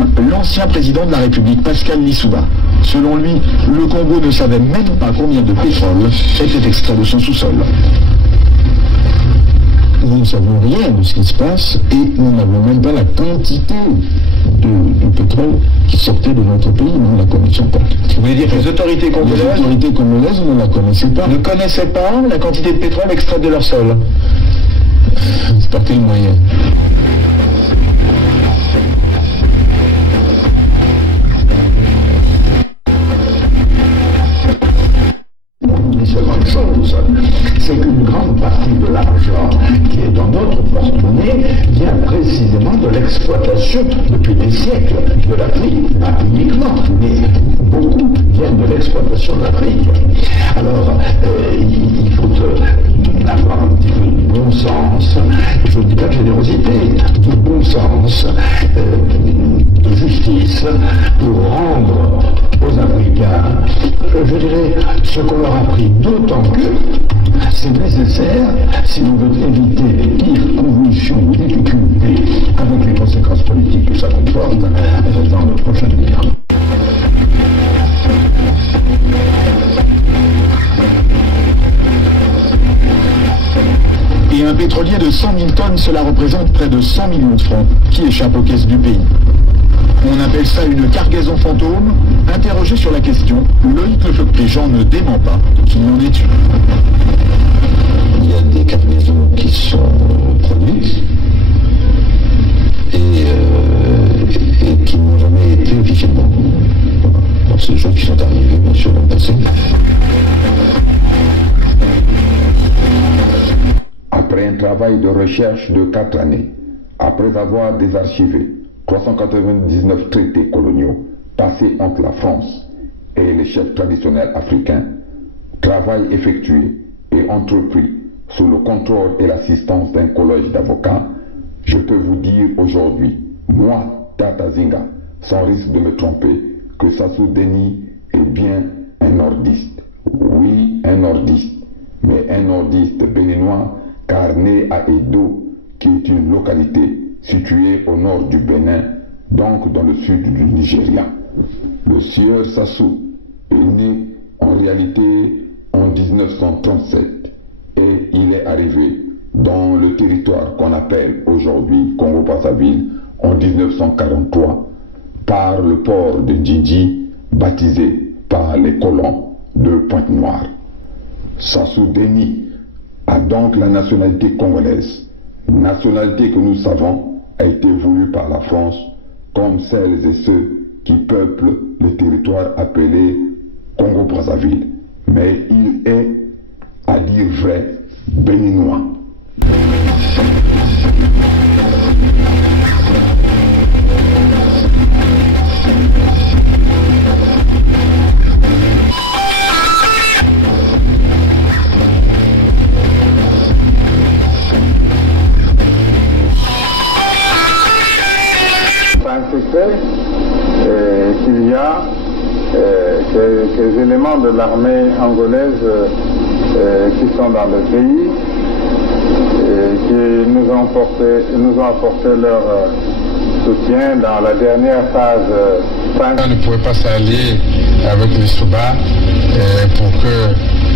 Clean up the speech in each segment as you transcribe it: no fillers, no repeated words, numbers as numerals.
même l'ancien président de la République, Pascal Lissouba. Selon lui, le Congo ne savait même pas combien de pétrole était extrait de son sous-sol. Nous ne savons rien de ce qui se passe et nous n'avons même pas la quantité de pétrole qui sortait de notre pays, nous ne la connaissions pas. Vous voulez dire que les autorités congolaises ne la connaissaient pas. Ne connaissaient pas la quantité de pétrole extraite de leur sol? Par quel moyen? Une seconde chose, c'est qu'une grande partie de l'argent qui est dans notre porte-monnaie vient précisément de l'exploitation depuis des siècles de l'Afrique, pas uniquement, mais beaucoup viennent de l'exploitation de l'Afrique. Alors, il faut avoir un petit peu de bon sens, je ne dis pas de générosité, de bon sens, de justice, pour rendre aux Africains, je dirais, ce qu'on leur a pris, d'autant que c'est nécessaire si l'on veut éviter les pires convulsions ou difficultés avec les conséquences politiques que ça comporte dans le prochain avenir. Et un pétrolier de 100 000 tonnes, cela représente près de 100 millions de francs qui échappent aux caisses du pays. On appelle ça une cargaison fantôme. Interrogé sur la question, Loïc Lefebvre-Jean ne dément pas qu'il y en ait une. Il y a des cargaisons qui sont produites et qui n'ont jamais été officiellement. Donc c'est des choses qui sont arrivées, bien sûr, dans le passé. Après un travail de recherche de 4 années, après avoir désarchivé 399 traités coloniaux passés entre la France et les chefs traditionnels africains, travail effectué et entrepris sous le contrôle et l'assistance d'un collège d'avocats, je peux vous dire aujourd'hui, moi, Tata Zinga, sans risque de me tromper, que Sassou Denis est bien un nordiste. Oui, un nordiste, mais un nordiste béninois, car né à Edo, qui est une localité située au nord du Bénin, donc dans le sud du Nigeria. Le sieur Sassou est né en réalité en 1937 et il est arrivé dans le territoire qu'on appelle aujourd'hui Congo-Brazzaville en 1943 par le port de Djidji, baptisé par les colons de Pointe-Noire. Sassou Denis a donc la nationalité congolaise, nationalité que nous savons a été voulue par la France comme celles et ceux qui peuplent le territoire appelé Congo-Brazzaville. Mais il est, à dire vrai, béninois. Qu'il y a ces éléments de l'armée angolaise qui sont dans le pays et qui nous ont apporté leur soutien dans la dernière phase. On ne pouvait pas s'allier avec les Souba pour que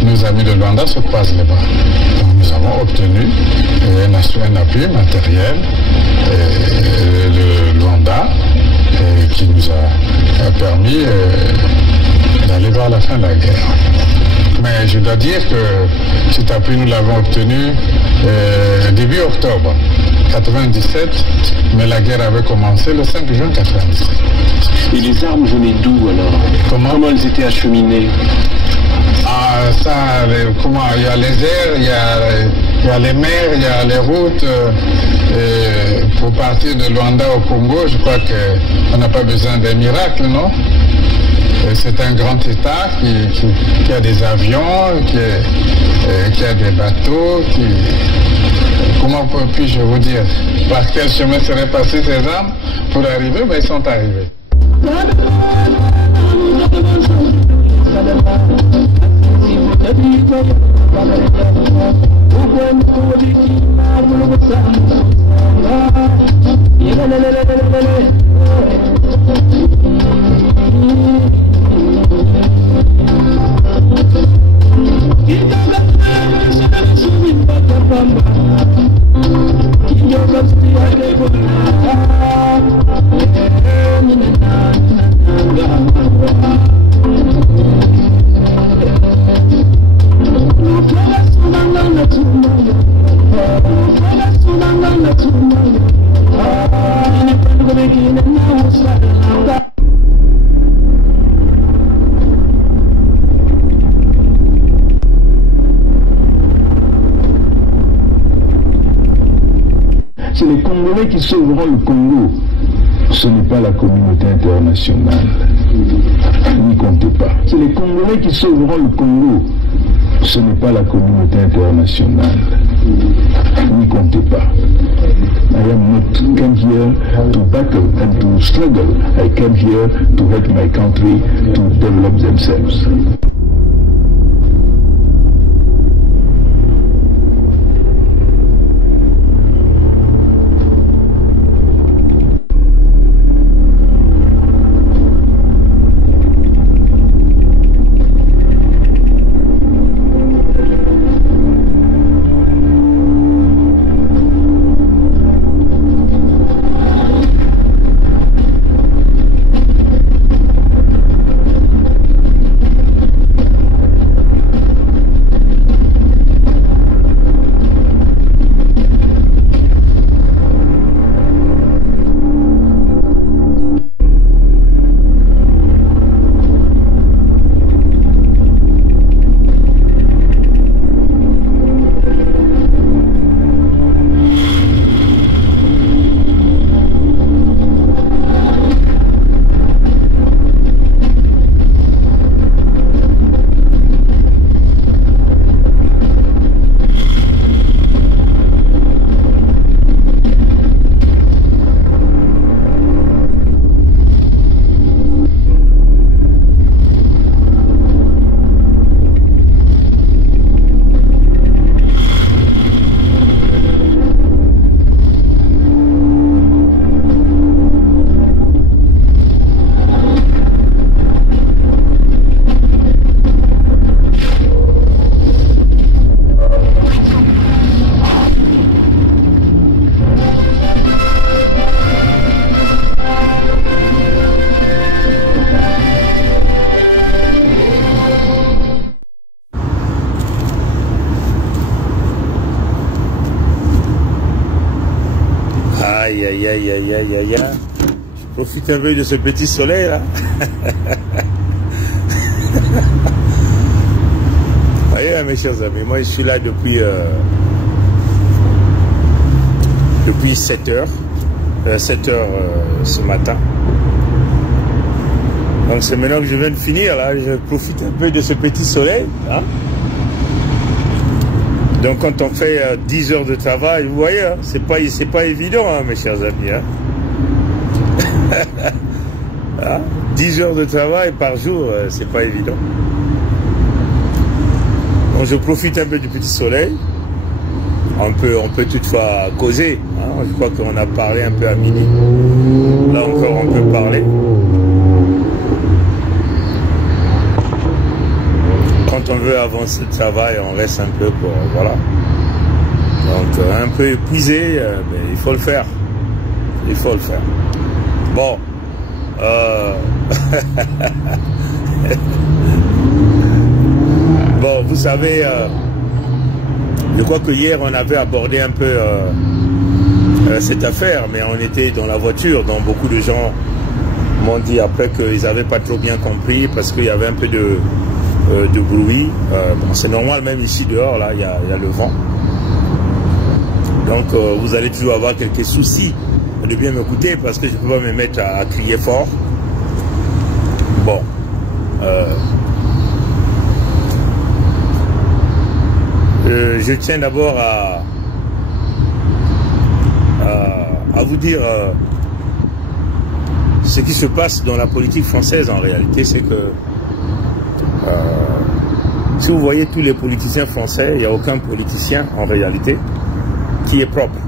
nos amis de Luanda se croisent les bras. Donc nous avons obtenu un appui matériel de Luanda qui nous a permis d'aller vers la fin de la guerre. Mais je dois dire que cet appui, nous l'avons obtenu début octobre 1997, mais la guerre avait commencé le 5 juin 1997. Et les armes venaient d'où alors? Comment elles étaient acheminées? Ah, ça, il y a les airs, il y a les mers, il y a les routes. Pour partir de Luanda au Congo, je crois qu'on n'a pas besoin d'un miracle, non? C'est un grand État qui a des avions, qui a des bateaux, comment puis-je vous dire? Par quel chemin seraient passées ces armes pour arriver? Ben, ils sont arrivés. C'est les Congolais qui sauveront le Congo. Ce n'est pas la communauté internationale. N'y comptez pas. C'est les Congolais qui sauveront le Congo. Ce n'est pas la communauté internationale. N'y comptez pas. I am not come here to battle and to struggle. I came here to help my country to develop themselves. Aïe. Profite un peu de ce petit soleil là. Voyez mes chers amis, moi je suis là depuis 7 heures ce matin. Donc c'est maintenant que je viens de finir là, je profite un peu de ce petit soleil. Hein? Donc quand on fait 10 heures de travail, vous voyez, hein, c'est pas évident, hein, mes chers amis. Hein. Hein? 10 heures de travail par jour, c'est pas évident. Donc je profite un peu du petit soleil. On peut toutefois causer. Hein. Je crois qu'on a parlé un peu à midi. Là encore, on peut parler. Quand on veut avancer le travail, on reste un peu pour... Voilà. Donc, un peu épuisé, mais il faut le faire. Il faut le faire. Bon. Bon, vous savez, je crois que hier, on avait abordé un peu cette affaire, mais on était dans la voiture, donc beaucoup de gens m'ont dit après qu'ils n'avaient pas trop bien compris parce qu'il y avait un peu de bruit. Bon, c'est normal, même ici dehors, là, il y a le vent. Donc, vous allez toujours avoir quelques soucis de bien m'écouter parce que je ne peux pas me mettre à crier fort. Bon. Je tiens d'abord à vous dire ce qui se passe dans la politique française en réalité, c'est que si vous voyez tous les politiciens français, il n'y a aucun politicien en réalité qui est propre.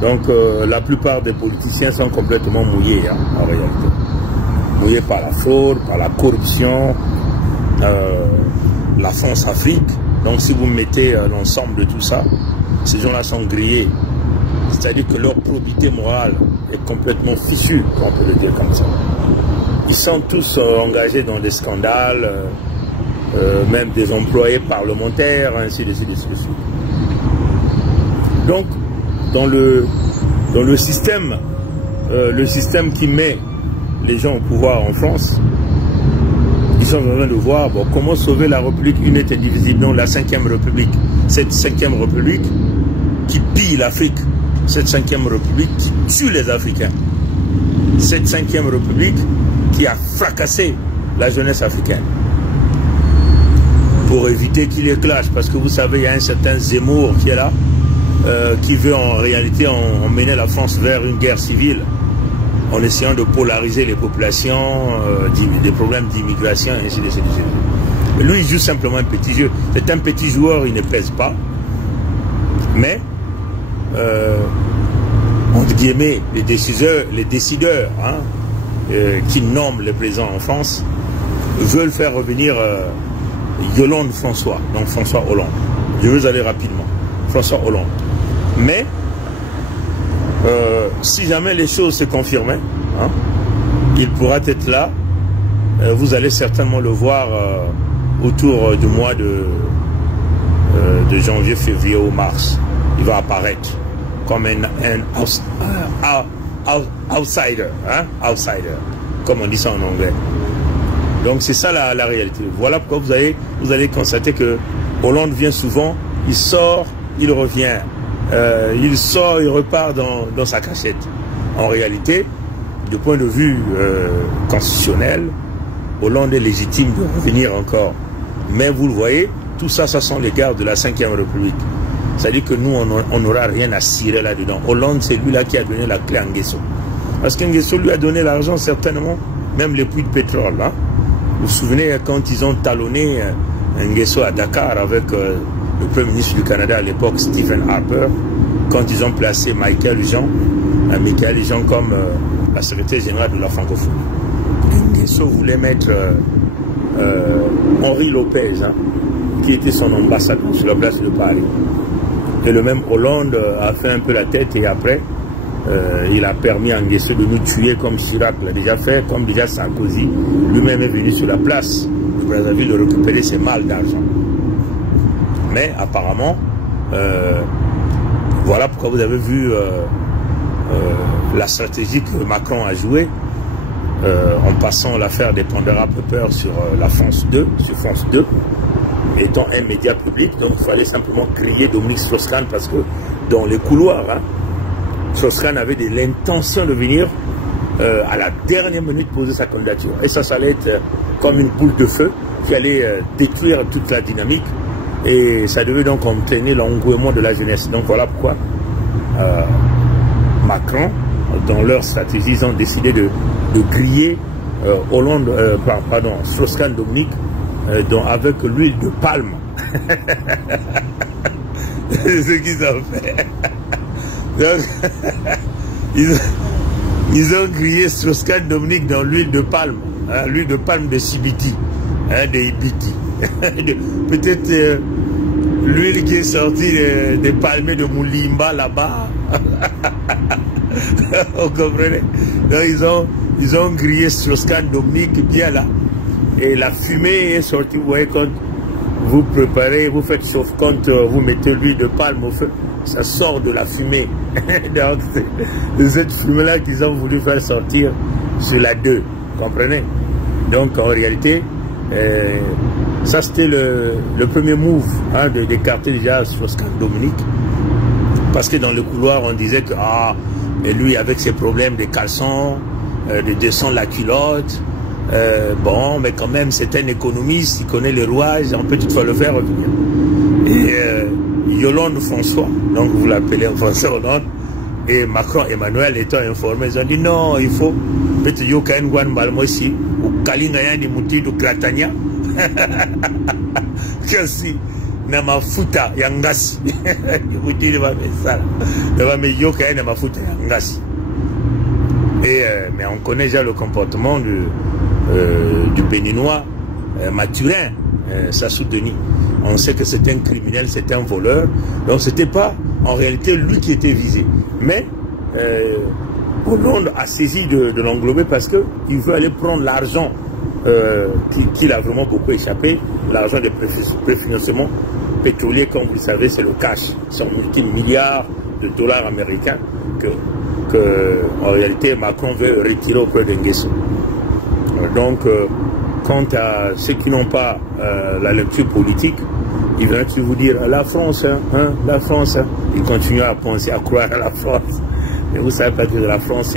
Donc la plupart des politiciens sont complètement mouillés, hein, en réalité. Mouillés par la fraude, par la corruption, la France-Afrique. Donc si vous mettez l'ensemble de tout ça, ces gens-là sont grillés. C'est-à-dire que leur probité morale est complètement fichue, on peut le dire comme ça. Ils sont tous engagés dans des scandales, même des employés parlementaires, ainsi de suite, ainsi de suite. Donc, dans le système qui met les gens au pouvoir en France, ils sont en train de voir bon, comment sauver la République unite et indivisible, non, la 5e République. Cette 5e République qui pille l'Afrique cette 5e République qui tue les Africains. Cette 5e République qui a fracassé la jeunesse africaine. Pour éviter qu'il y ait clash, parce que vous savez, il y a un certain Zemmour qui est là, qui veut en réalité emmener la France vers une guerre civile, en essayant de polariser les populations, des problèmes d'immigration, et ainsi de suite. Lui, il joue simplement un petit jeu. C'est un petit joueur, il ne pèse pas. Mais, entre guillemets, les décideurs hein, qui nomment les présidents en France veulent faire revenir Yolande François, donc François Hollande. Je veux aller rapidement. François Hollande. Mais, si jamais les choses se confirmaient, hein, il pourra être là. Vous allez certainement le voir autour du mois de janvier, février ou mars. Il va apparaître comme un outsider, hein, outsider, comme on dit ça en anglais. Donc c'est ça la réalité. Voilà pourquoi vous allez constater que Hollande vient souvent, il sort, il revient, il sort, il repart dans sa cachette. En réalité, du point de vue constitutionnel, Hollande est légitime de revenir encore. Mais vous le voyez, tout ça, ça sont les gardes de la 5e République. C'est-à-dire que nous, on n'aura rien à cirer là-dedans. Hollande, c'est lui-là qui a donné la clé à Nguesso. Parce qu'Nguesso lui a donné l'argent, certainement, même les puits de pétrole. Hein. Vous vous souvenez quand ils ont talonné Nguesso à Dakar avec le Premier ministre du Canada à l'époque, Stephen Harper, quand ils ont placé Michael Jean comme la secrétaire générale de la francophonie. Nguesso voulait mettre Henri Lopez, hein, qui était son ambassadeur sur la place de Paris. Et le même Hollande a fait un peu la tête et après, il a permis à Nguesso de nous tuer comme Chirac l'a déjà fait, comme déjà Sarkozy. Lui-même est venu sur la place de Brazzaville de récupérer ses malles d'argent. Mais apparemment, voilà pourquoi vous avez vu la stratégie que Macron a jouée en passant l'affaire des Pandora Papers sur la France 2, sur France 2, étant un média public. Donc il fallait simplement crier Dominique Strauss-Kahn parce que dans les couloirs, hein, Strauss-Kahn avait l'intention de venir à la dernière minute poser sa candidature. Et ça allait être comme une boule de feu qui allait détruire toute la dynamique. Et ça devait donc entraîner l'engouement de la jeunesse. Donc voilà pourquoi Macron, dans leur stratégie, ils ont décidé de griller Strauss-Kahn Dominique avec l'huile de palme. C'est ce qu'ils ont fait. Donc, ils ont grillé Strauss-Kahn Dominique dans l'huile de palme, hein, l'huile de palme de Sibiti, hein, de Ibiti. Peut-être l'huile qui est sortie des palmiers de Moulimba là-bas. Vous comprenez? Donc ils ont grillé Strauss-Kahn Dominique bien là. Et la fumée est sortie. Vous voyez, quand vous préparez, vous faites chauffe, quand vous mettez l'huile de palme au feu, ça sort de la fumée. Donc c'est cette fumée-là qu'ils ont voulu faire sortir sur la 2. Vous comprenez? Donc en réalité, ça c'était le premier move, hein, d'écarter déjà Strauss-Kahn Dominique. Parce que dans le couloir, on disait que et lui avec ses problèmes de caleçons, de descendre la culotte, bon, mais quand même c'est un économiste, il connaît les rouages, on peut toutefois le faire revenir. Et Yolande François, donc vous l'appelez François Hollande, et Macron Emmanuel étant informés, ils ont dit non, il faut peut-être yoka ngwan balmosi ou kalinga ni muti du gratania kasi na mafuta ya ngasi muti de bamesala de bame yoka na mafuta ya ngasi. Et mais on connaît déjà le comportement du Béninois Mathurin, Sassou Denis. On sait que c'est un criminel, c'est un voleur. Donc c'était pas en réalité lui qui était visé. Mais Hollande a saisi de l'englober parce qu'il veut aller prendre l'argent qu'il a vraiment beaucoup échappé, l'argent des préfinancements pétroliers, comme vous le savez, c'est le cash. C'est un multimilliard de dollars américains que en réalité Macron veut retirer auprès de Nguesso. Donc quant à ceux qui n'ont pas la lecture politique, il va toujours vous dire la France, la France. Il continue à penser, à croire à la France. Mais vous savez pas que la France,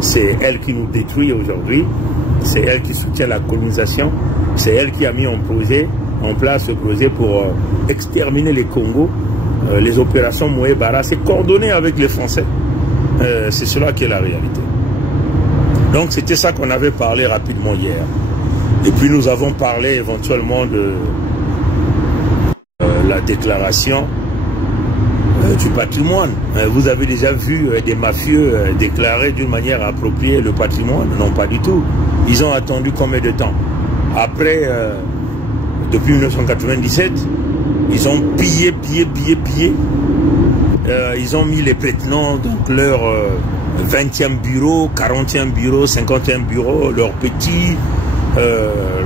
c'est elle qui nous détruit aujourd'hui. C'est elle qui soutient la colonisation. C'est elle qui a mis en place le projet pour exterminer les Congos. Les opérations Moé-Bara, c'est coordonné avec les Français. C'est cela qui est la réalité. Donc c'était ça qu'on avait parlé rapidement hier. Et puis nous avons parlé éventuellement de la déclaration du patrimoine. Vous avez déjà vu des mafieux déclarer d'une manière appropriée le patrimoine? Non, pas du tout. Ils ont attendu combien de temps? Après, depuis 1997, ils ont pillé. Ils ont mis les prétenants, donc leur 20e bureau, 40e bureau, 50e bureau, leurs petits,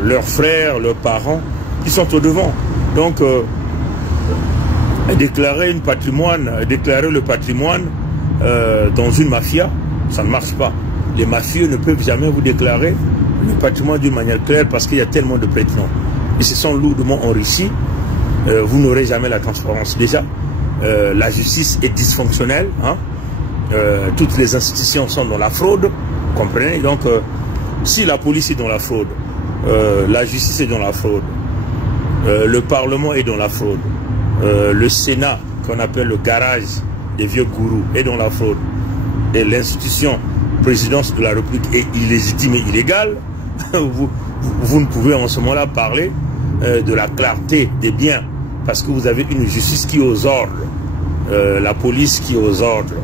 leurs frères, leurs parents, qui sont au devant. Donc, déclarer le patrimoine dans une mafia, ça ne marche pas. Les mafieux ne peuvent jamais vous déclarer le patrimoine d'une manière claire parce qu'il y a tellement de prétenants. Ils se sont lourdement enrichis. Vous n'aurez jamais la transparence. Déjà, la justice est dysfonctionnelle. Toutes les institutions sont dans la fraude. Comprenez? Donc, si la police est dans la fraude, la justice est dans la fraude, le Parlement est dans la fraude, le Sénat, qu'on appelle le garage des vieux gourous, est dans la fraude, et l'institution présidence de la République est illégitime et illégale, vous ne pouvez en ce moment-là parler de la clarté des biens, parce que vous avez une justice qui est aux ordres, la police qui est aux ordres,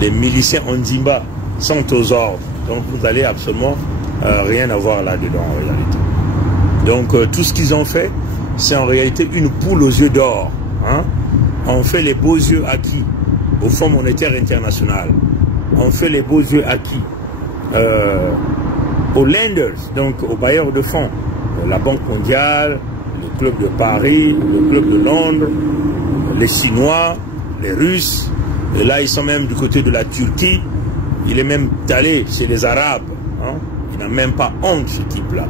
les miliciens Ondimba sont aux ordres, donc vous n'allez absolument rien avoir là-dedans en réalité. Donc tout ce qu'ils ont fait, c'est en réalité une poule aux yeux d'or. On fait les beaux yeux acquis au Fonds monétaire international. On fait les beaux yeux acquis aux lenders, donc aux bailleurs de fonds, la Banque mondiale, le Club de Paris, le Club de Londres, les Chinois, les Russes, et là ils sont même du côté de la Turquie, il est même allé chez les Arabes, il n'a même pas honte ce type-là.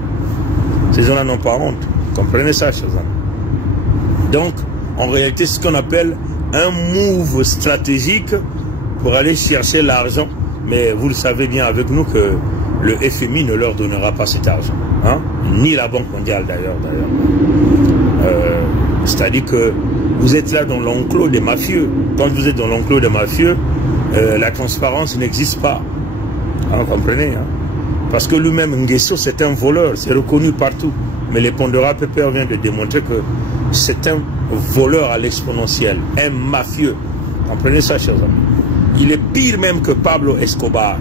Ces gens-là n'ont pas honte, comprenez ça, chers amis. Donc, en réalité, c'est ce qu'on appelle un move stratégique pour aller chercher l'argent, mais vous le savez bien avec nous que le FMI ne leur donnera pas cet argent, ni la Banque mondiale d'ailleurs. C'est-à-dire que vous êtes là dans l'enclos des mafieux. Quand vous êtes dans l'enclos des mafieux, la transparence n'existe pas. Vous comprenez, parce que lui-même, Nguesso, c'est un voleur, c'est reconnu partout. Mais les Pondera Pepper vient de démontrer que c'est un voleur à l'exponentielle, un mafieux. Comprenez ça, chers amis. Il est pire même que Pablo Escobar.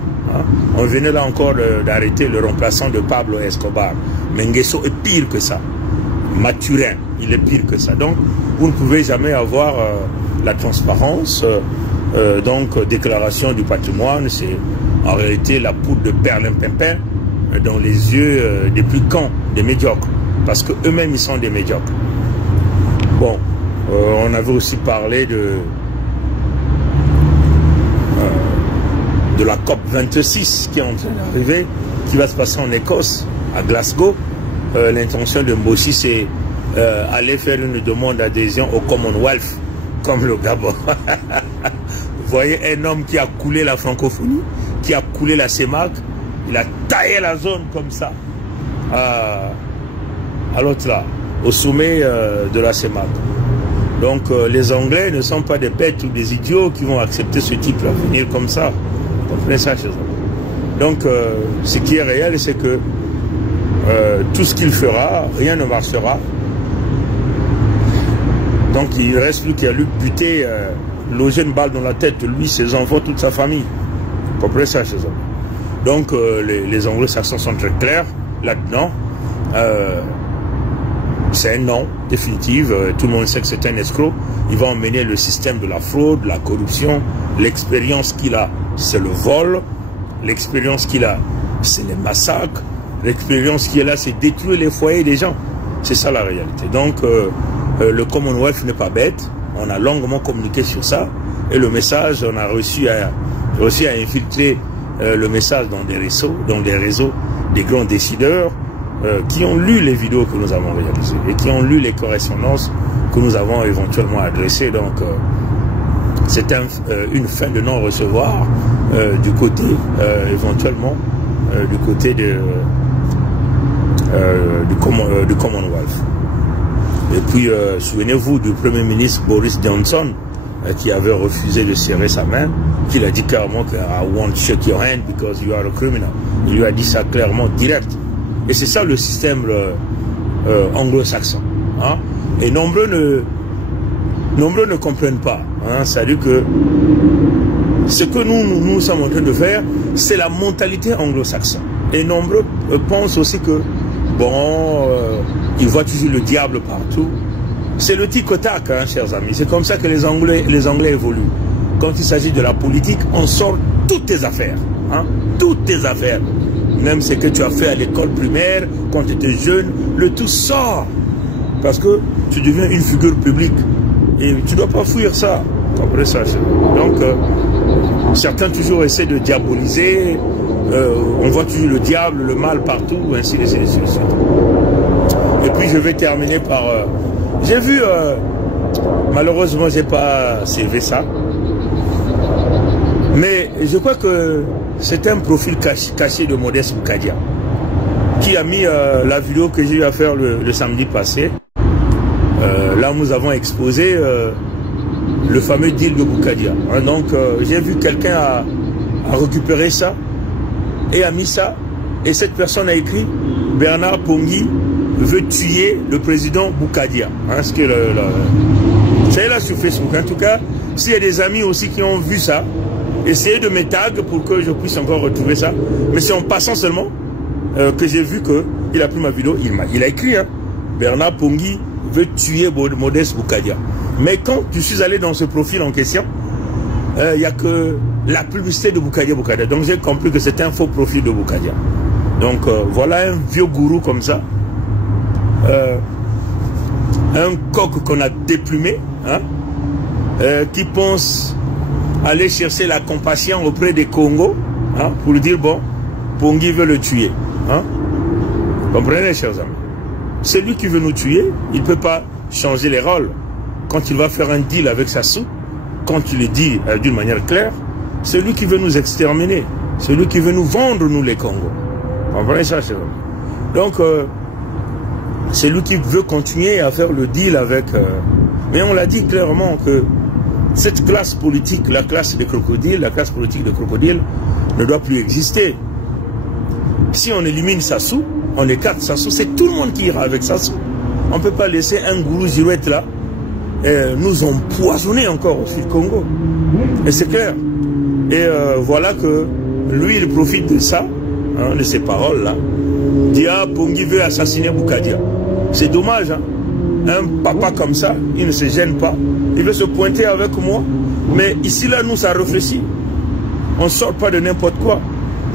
On venait là encore d'arrêter le remplaçant de Pablo Escobar. Mais Nguesso est pire que ça. Mathurin, il est pire que ça. Donc, vous ne pouvez jamais avoir la transparence. Donc, déclaration du patrimoine, c'est en réalité la poudre de perlimpinpin dans les yeux des plus cons, des médiocres. Parce qu'eux-mêmes, ils sont des médiocres. Bon, on avait aussi parlé de la COP 26 qui est en train d'arriver, qui va se passer en Écosse, à Glasgow. L'intention de Mbossi, c'est aller faire une demande d'adhésion au Commonwealth, comme le Gabon. Vous voyez un homme qui a coulé la francophonie, qui a coulé la CEMAC, il a taillé la zone comme ça, à l'autre là, au sommet de la CEMAC. Donc les Anglais ne sont pas des bêtes ou des idiots qui vont accepter ce type-là, venir comme ça. Vous comprenez ça, chez eux. Donc ce qui est réel, c'est que tout ce qu'il fera, rien ne marchera. Donc il reste lui qui a lui buté, loger une balle dans la tête, lui, ses enfants, toute sa famille. Vous comprenez ça, chez eux. Donc les Anglo-Saxons sont très clairs là-dedans. C'est un non définitif. Tout le monde sait que c'est un escroc. Il va emmener le système de la fraude, la corruption. L'expérience qu'il a, c'est le vol. L'expérience qu'il a, c'est les massacres. L'expérience qu'il a, c'est détruire les foyers des gens. C'est ça la réalité. Donc, le Commonwealth n'est pas bête. On a longuement communiqué sur ça. Et le message, on a réussi à infiltrer le message dans des réseaux des grands décideurs. qui ont lu les vidéos que nous avons réalisées et qui ont lu les correspondances que nous avons éventuellement adressées. Donc, c'est une fin de non-recevoir du côté, éventuellement, du côté du Commonwealth. Et puis, souvenez-vous du Premier ministre Boris Johnson, qui avait refusé de serrer sa main, qu'il a dit clairement que I won't shake your hand because you are a criminal. Il lui a dit ça clairement, direct. Et c'est ça le système anglo-saxon. Hein? Et nombreux ne comprennent pas. Hein? C'est-à-dire que ce que nous sommes en train de faire, c'est la mentalité anglo-saxonne. Et nombreux pensent aussi que, bon, ils voient toujours le diable partout. C'est le tic-au-tac, hein, chers amis. C'est comme ça que les Anglais évoluent. Quand il s'agit de la politique, on sort toutes tes affaires. Hein? Toutes tes affaires. Même ce que tu as fait à l'école primaire, quand tu étais jeune, le tout sort. Parce que tu deviens une figure publique. Et tu ne dois pas fuir ça. Comprenez ça. Donc, certains toujours essaient de diaboliser. On voit toujours le diable, le mal partout, ainsi de suite. Et puis je vais terminer par... j'ai vu, malheureusement, j'ai pas servi ça. Mais je crois que c'est un profil caché de Modeste Boukadia qui a mis la vidéo que j'ai eu à faire le samedi passé. Là, nous avons exposé le fameux deal de Boukadia. Hein, donc, j'ai vu quelqu'un a récupéré ça et a mis ça. Et cette personne a écrit « Bernard Pongui veut tuer le président Boukadia. Hein, » c'est là sur Facebook. En tout cas, s'il y a des amis aussi qui ont vu ça, essayez de me tag pour que je puisse encore retrouver ça. Mais c'est en passant seulement que j'ai vu qu'il a pris ma vidéo. Il a écrit hein, Bernard Pongui veut tuer Modeste Boukadia. Mais quand je suis allé dans ce profil en question, il n'y a que la publicité de Boukadia. Donc j'ai compris que c'est un faux profil de Boukadia. Donc voilà un vieux gourou comme ça. Un coq qu'on a déplumé, hein, qui pense aller chercher la compassion auprès des Congos, hein, pour lui dire, bon, Pongui veut le tuer. Hein. Comprenez, chers amis? C'est lui qui veut nous tuer, il ne peut pas changer les rôles. Quand il va faire un deal avec Sassou, quand il le dit d'une manière claire, c'est lui qui veut nous exterminer. C'est lui qui veut nous vendre, nous les Congos. Comprenez ça, chers amis? Donc, c'est lui qui veut continuer à faire le deal avec... mais on l'a dit clairement que cette classe politique, la classe des crocodiles, la classe politique de crocodile, ne doit plus exister. Si on élimine Sassou, on écarte Sassou, c'est tout le monde qui ira avec Sassou. On ne peut pas laisser un gourou girouette là nous empoisonner encore au Sud-Congo. Et c'est clair. Et voilà que lui, il profite de ça, hein, de ces paroles-là. Dit, ah, Pongui veut assassiner Boukadia. C'est dommage, hein. Un papa comme ça, il ne se gêne pas. Il veut se pointer avec moi. Mais ici, là, nous, ça réfléchit. On ne sort pas de n'importe quoi.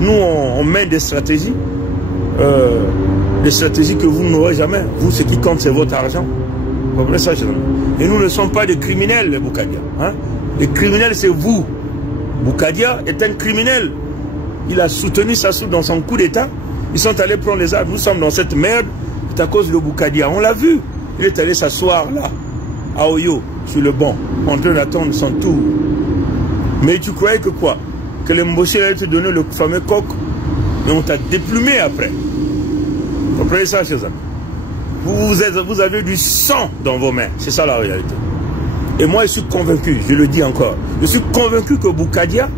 Nous, on met des stratégies que vous n'aurez jamais. Vous, ce qui compte, c'est votre argent. Vous comprenez ça, chers amis? Et nous ne sommes pas des criminels, les Boukadia. Hein? Les criminels, c'est vous. Boukadia est un criminel. Il a soutenu Sassou dans son coup d'État. Ils sont allés prendre les armes. Nous sommes dans cette merde. C'est à cause de Boukadia. On l'a vu. Il est allé s'asseoir là, à Oyo, sur le banc, en train d'attendre son tour. Mais tu croyais que quoi? Que les Mbossi allaient te donner le fameux coq et on t'a déplumé après. Vous comprenez ça, chers amis? Vous avez du sang dans vos mains. C'est ça la réalité. Et moi, je suis convaincu, je le dis encore, je suis convaincu que Boukadia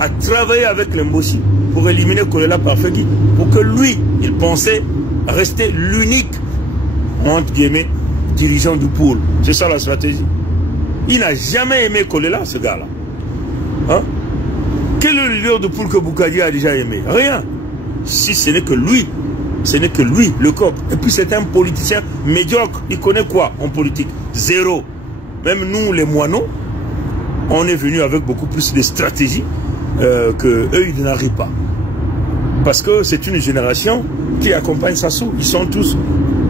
a travaillé avec les Mbossi pour éliminer Kolela Parfegui, pour que lui, il pensait rester l'unique, entre guillemets, dirigeant du pôle. C'est ça la stratégie. Il n'a jamais aimé Kolela, ce gars-là. Hein? Quel est le leader de poule que Boukadia a déjà aimé? Rien. Si ce n'est que lui. Ce n'est que lui, le coq. Et puis c'est un politicien médiocre. Il connaît quoi en politique? Zéro. Même nous, les moineaux, on est venus avec beaucoup plus de stratégie que eux, ils n'arrivent pas. Parce que c'est une génération qui accompagne Sassou. Ils sont tous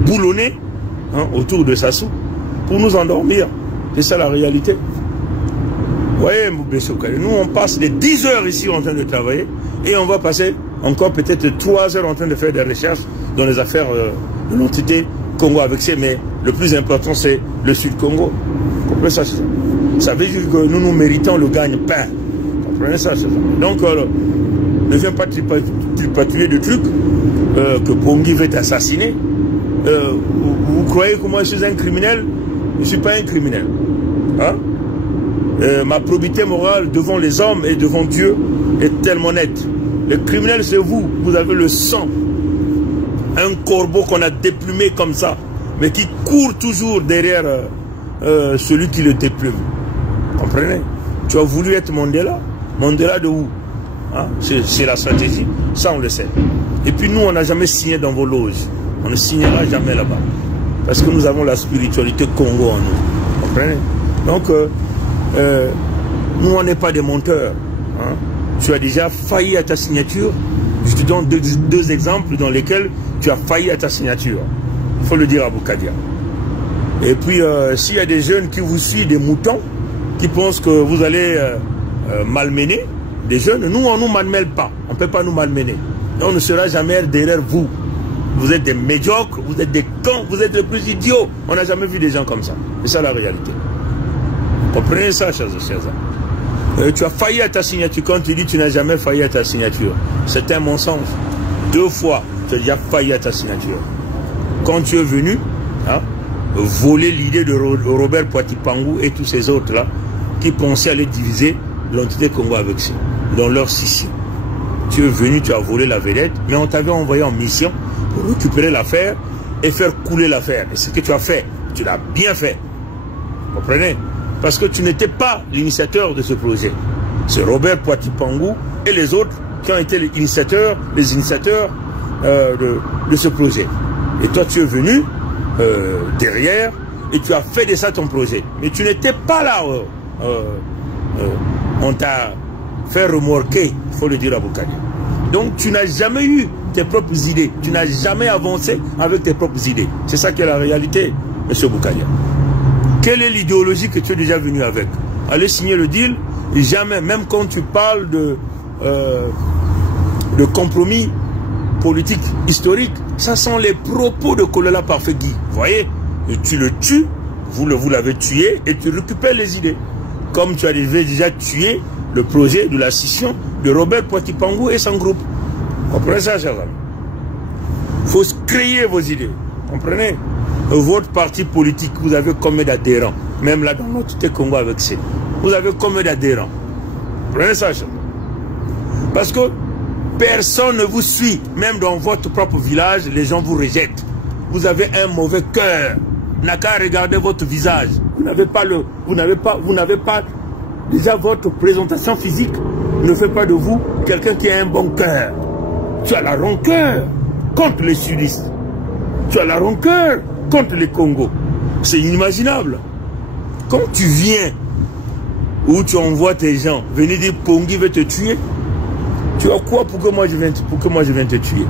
boulonnés, hein, autour de Sassou pour nous endormir. C'est ça la réalité. Vous voyez, nous on passe des 10 heures ici en train de travailler et on va passer encore peut-être 3 heures en train de faire des recherches dans les affaires de l'entité Congo avec C, mais le plus important c'est le Sud-Congo. Vous comprenez ça, c'est ça? Ça veut dire que nous méritons le gagne-pain. Vous comprenez ça, c'est ça? Donc, ne viens pas tripatouiller de trucs que Pongi veut t'assassiner. Vous croyez que moi je suis un criminel? Je ne suis pas un criminel. Hein? Ma probité morale devant les hommes et devant Dieu est tellement nette. Le criminel, c'est vous. Vous avez le sang. Un corbeau qu'on a déplumé comme ça, mais qui court toujours derrière celui qui le déplume. Comprenez? Tu as voulu être Mandela? Mandela de où? Hein? C'est la stratégie. Ça, on le sait. Et puis nous, on n'a jamais signé dans vos loges. On ne signera jamais là-bas. Parce que nous avons la spiritualité Congo en nous. Comprenez? Donc, nous, on n'est pas des menteurs. Hein? Tu as déjà failli à ta signature. Je te donne deux exemples dans lesquels tu as failli à ta signature. Il faut le dire à Boukadia. Et puis, s'il y a des jeunes qui vous suivent, des moutons, qui pensent que vous allez malmener des jeunes, nous, on ne nous malmène pas. On ne peut pas nous malmener. Et on ne sera jamais derrière vous. Vous êtes des médiocres, vous êtes des cons, vous êtes les plus idiots. On n'a jamais vu des gens comme ça. C'est ça la réalité. Comprenez ça, chers amis. Tu as failli à ta signature. Quand tu dis tu n'as jamais failli à ta signature, c'est un mensonge. 2 fois, tu as déjà failli à ta signature. Quand tu es venu, hein, voler l'idée de Robert Poitipangu et tous ces autres-là, qui pensaient aller diviser l'entité Congo avec ça, dans leur scission. Tu es venu, tu as volé la vedette, mais on t'avait envoyé en mission pour récupérer l'affaire et faire couler l'affaire. Et ce que tu as fait, tu l'as bien fait. Vous comprenez? Parce que tu n'étais pas l'initiateur de ce projet. C'est Robert Poitipangu et les autres qui ont été les initiateurs de ce projet. Et toi, tu es venu derrière et tu as fait de ça ton projet. Mais tu n'étais pas là. On t'a fait remorquer, il faut le dire à Boukadia. Donc, tu n'as jamais eu tes propres idées. Tu n'as jamais avancé avec tes propres idées. C'est ça qui est la réalité, M. Boukadia. Quelle est l'idéologie que tu es déjà venu avec? Aller signer le deal, et jamais, même quand tu parles de compromis politique historique, ça sont les propos de Kolola Parfegui. Vous voyez? Et tu le tues, vous l'avez tué, et tu récupères les idées. Comme tu avais déjà tué le projet de la scission de Robert Poitipangu et son groupe. Comprenez ça, chers amis? Il faut créer vos idées. Comprenez? Votre parti politique, vous avez combien d'adhérents? Même là, dans l'entité Congo avec C. Vous avez combien d'adhérents? Prenez ça, chers amis. Parce que personne ne vous suit. Même dans votre propre village, les gens vous rejettent. Vous avez un mauvais cœur. N'a qu'à regarder votre visage. Vous n'avez pas, déjà votre présentation physique ne fait pas de vous quelqu'un qui a un bon cœur. Tu as la rancœur contre les sudistes. Tu as la rancœur contre les Congo. C'est inimaginable. Quand tu viens, où tu envoies tes gens, venir dire Pongi veut te tuer, tu as quoi pour que moi je vienne te tuer?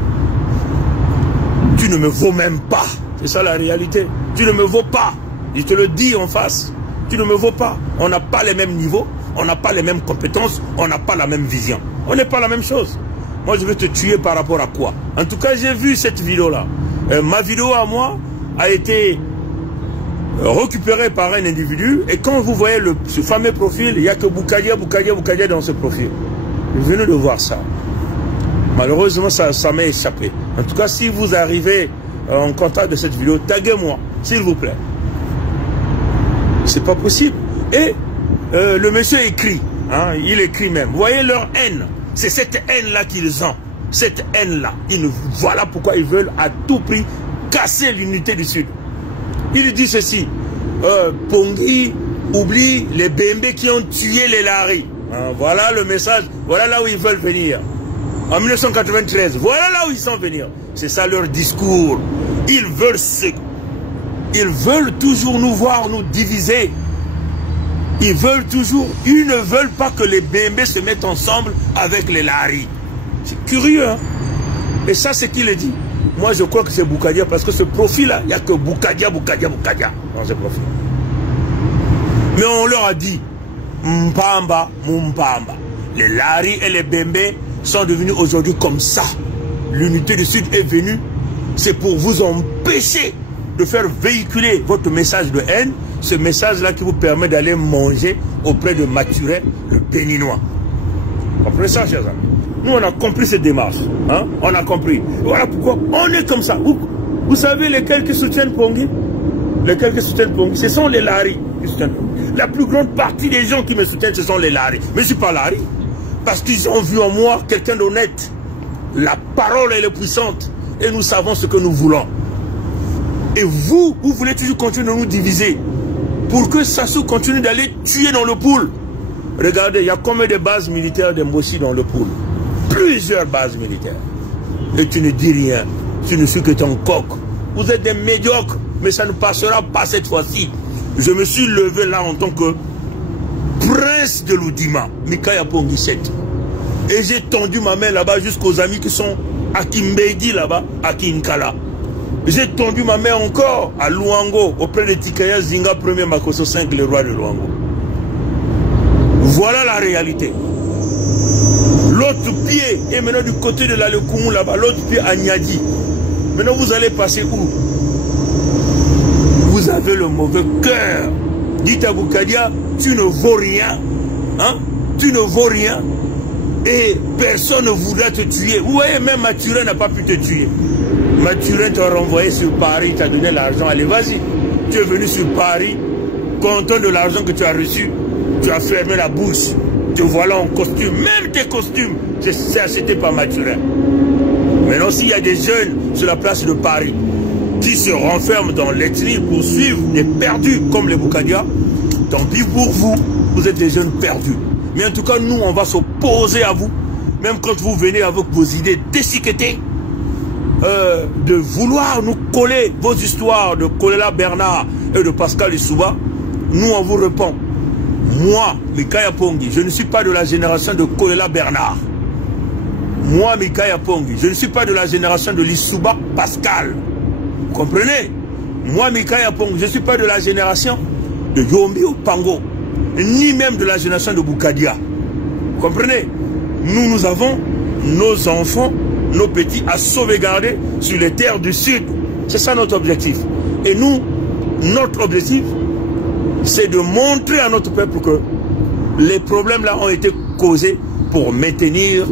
Tu ne me vaux même pas. C'est ça la réalité. Tu ne me vaux pas. Je te le dis en face. Tu ne me vaux pas. On n'a pas les mêmes niveaux, on n'a pas les mêmes compétences, on n'a pas la même vision. On n'est pas la même chose. Moi, je vais te tuer par rapport à quoi? En tout cas, j'ai vu cette vidéo-là. Ma vidéo à moi a été récupérée par un individu. Et quand vous voyez ce fameux profil, il n'y a que Boukadia dans ce profil. Je venais de voir ça. Malheureusement, ça m'est échappé. En tout cas, si vous arrivez en contact de cette vidéo, taguez-moi, s'il vous plaît. C'est pas possible. Et le monsieur écrit, hein, il écrit même. Vous voyez leur haine. C'est cette haine-là qu'ils ont. Cette haine-là. Voilà pourquoi ils veulent à tout prix casser l'unité du Sud. Il dit ceci. Pongi oublie les BMB qui ont tué les Lari. Hein, voilà le message. Voilà là où ils veulent venir. En 1993, voilà là où ils sont venus. C'est ça leur discours. Ils veulent toujours nous voir, nous diviser. Ils ne veulent pas que les BMB se mettent ensemble avec les Lari. C'est curieux, hein? Et ça, c'est qui le dit? Moi, je crois que c'est Boukadia, parce que ce profil-là, il n'y a que Boukadia dans ce profil. Mais on leur a dit, Mpamba, Mumpamba. Les Lari et les BMB sont devenus aujourd'hui comme ça. L'unité du Sud est venue, c'est pour vous empêcher de faire véhiculer votre message de haine, ce message-là qui vous permet d'aller manger auprès de Mathurin, le Béninois. Vous comprenez ça, chers amis? Nous, on a compris cette démarche. Hein? On a compris. Voilà pourquoi on est comme ça. Vous savez lesquels qui soutiennent Pongui? Lesquels qui soutiennent Pongui? Ce sont les Lari qui soutiennent Pongui. La plus grande partie des gens qui me soutiennent, ce sont les Lari. Mais je ne suis pas Lari. Parce qu'ils ont vu en moi quelqu'un d'honnête. La parole, elle est puissante. Et nous savons ce que nous voulons. Et vous voulez toujours continuer de nous diviser. Pour que Sassou continue d'aller tuer dans le pool. Regardez, il y a combien de bases militaires de Mbossi dans le pool? Plusieurs bases militaires. Et tu ne dis rien. Tu ne suis que ton coq. Vous êtes des médiocres. Mais ça ne passera pas cette fois-ci. Je me suis levé là en tant que prince de l'Oudima, Mikaya Pongui 7. Et j'ai tendu ma main là-bas jusqu'aux amis qui sont à Kimbedi là-bas, à Kinkala. J'ai tendu ma main encore à Luango, auprès de Tikaya Zinga, premier Makoso 5, le roi de Luango. Voilà la réalité. L'autre pied est maintenant du côté de la Lekumu là-bas, l'autre pied à Nyadi. Maintenant vous allez passer où? Vous avez le mauvais cœur. Dites à Boukadia, tu ne vaux rien. Hein? Tu ne vaux rien. Et personne ne voudra te tuer. Vous voyez, même Mathurin n'a pas pu te tuer. Mathurin t'a renvoyé sur Paris, t'a donné l'argent. Allez, vas-y. Tu es venu sur Paris, content de l'argent que tu as reçu. Tu as fermé la bouche. Te voilà en costume. Même tes costumes, c'est acheté par Mathurin. Maintenant, s'il y a des jeunes sur la place de Paris qui se renferment dans l'ethnie pour suivre des perdus comme les Boukadia, tant pis pour vous. Vous êtes des jeunes perdus. Mais en tout cas, nous, on va s'opposer à vous. Même quand vous venez avec vos idées déchiquetées, de vouloir nous coller vos histoires de Kolela Bernard et de Pascal Issouba, nous, on vous répond. Moi, Mikaya Pongui, je ne suis pas de la génération de Kolela Bernard. Moi, Mikaya Pongui, je ne suis pas de la génération de l'Issouba Pascal. Vous comprenez? Moi, Mikaya Pongui, je ne suis pas de la génération de Yombi ou Pango, ni même de la génération de Boukadia. Vous comprenez? Nous avons nos enfants, nos petits à sauvegarder sur les terres du Sud. C'est ça notre objectif. Et nous, notre objectif, c'est de montrer à notre peuple que les problèmes là ont été causés pour maintenir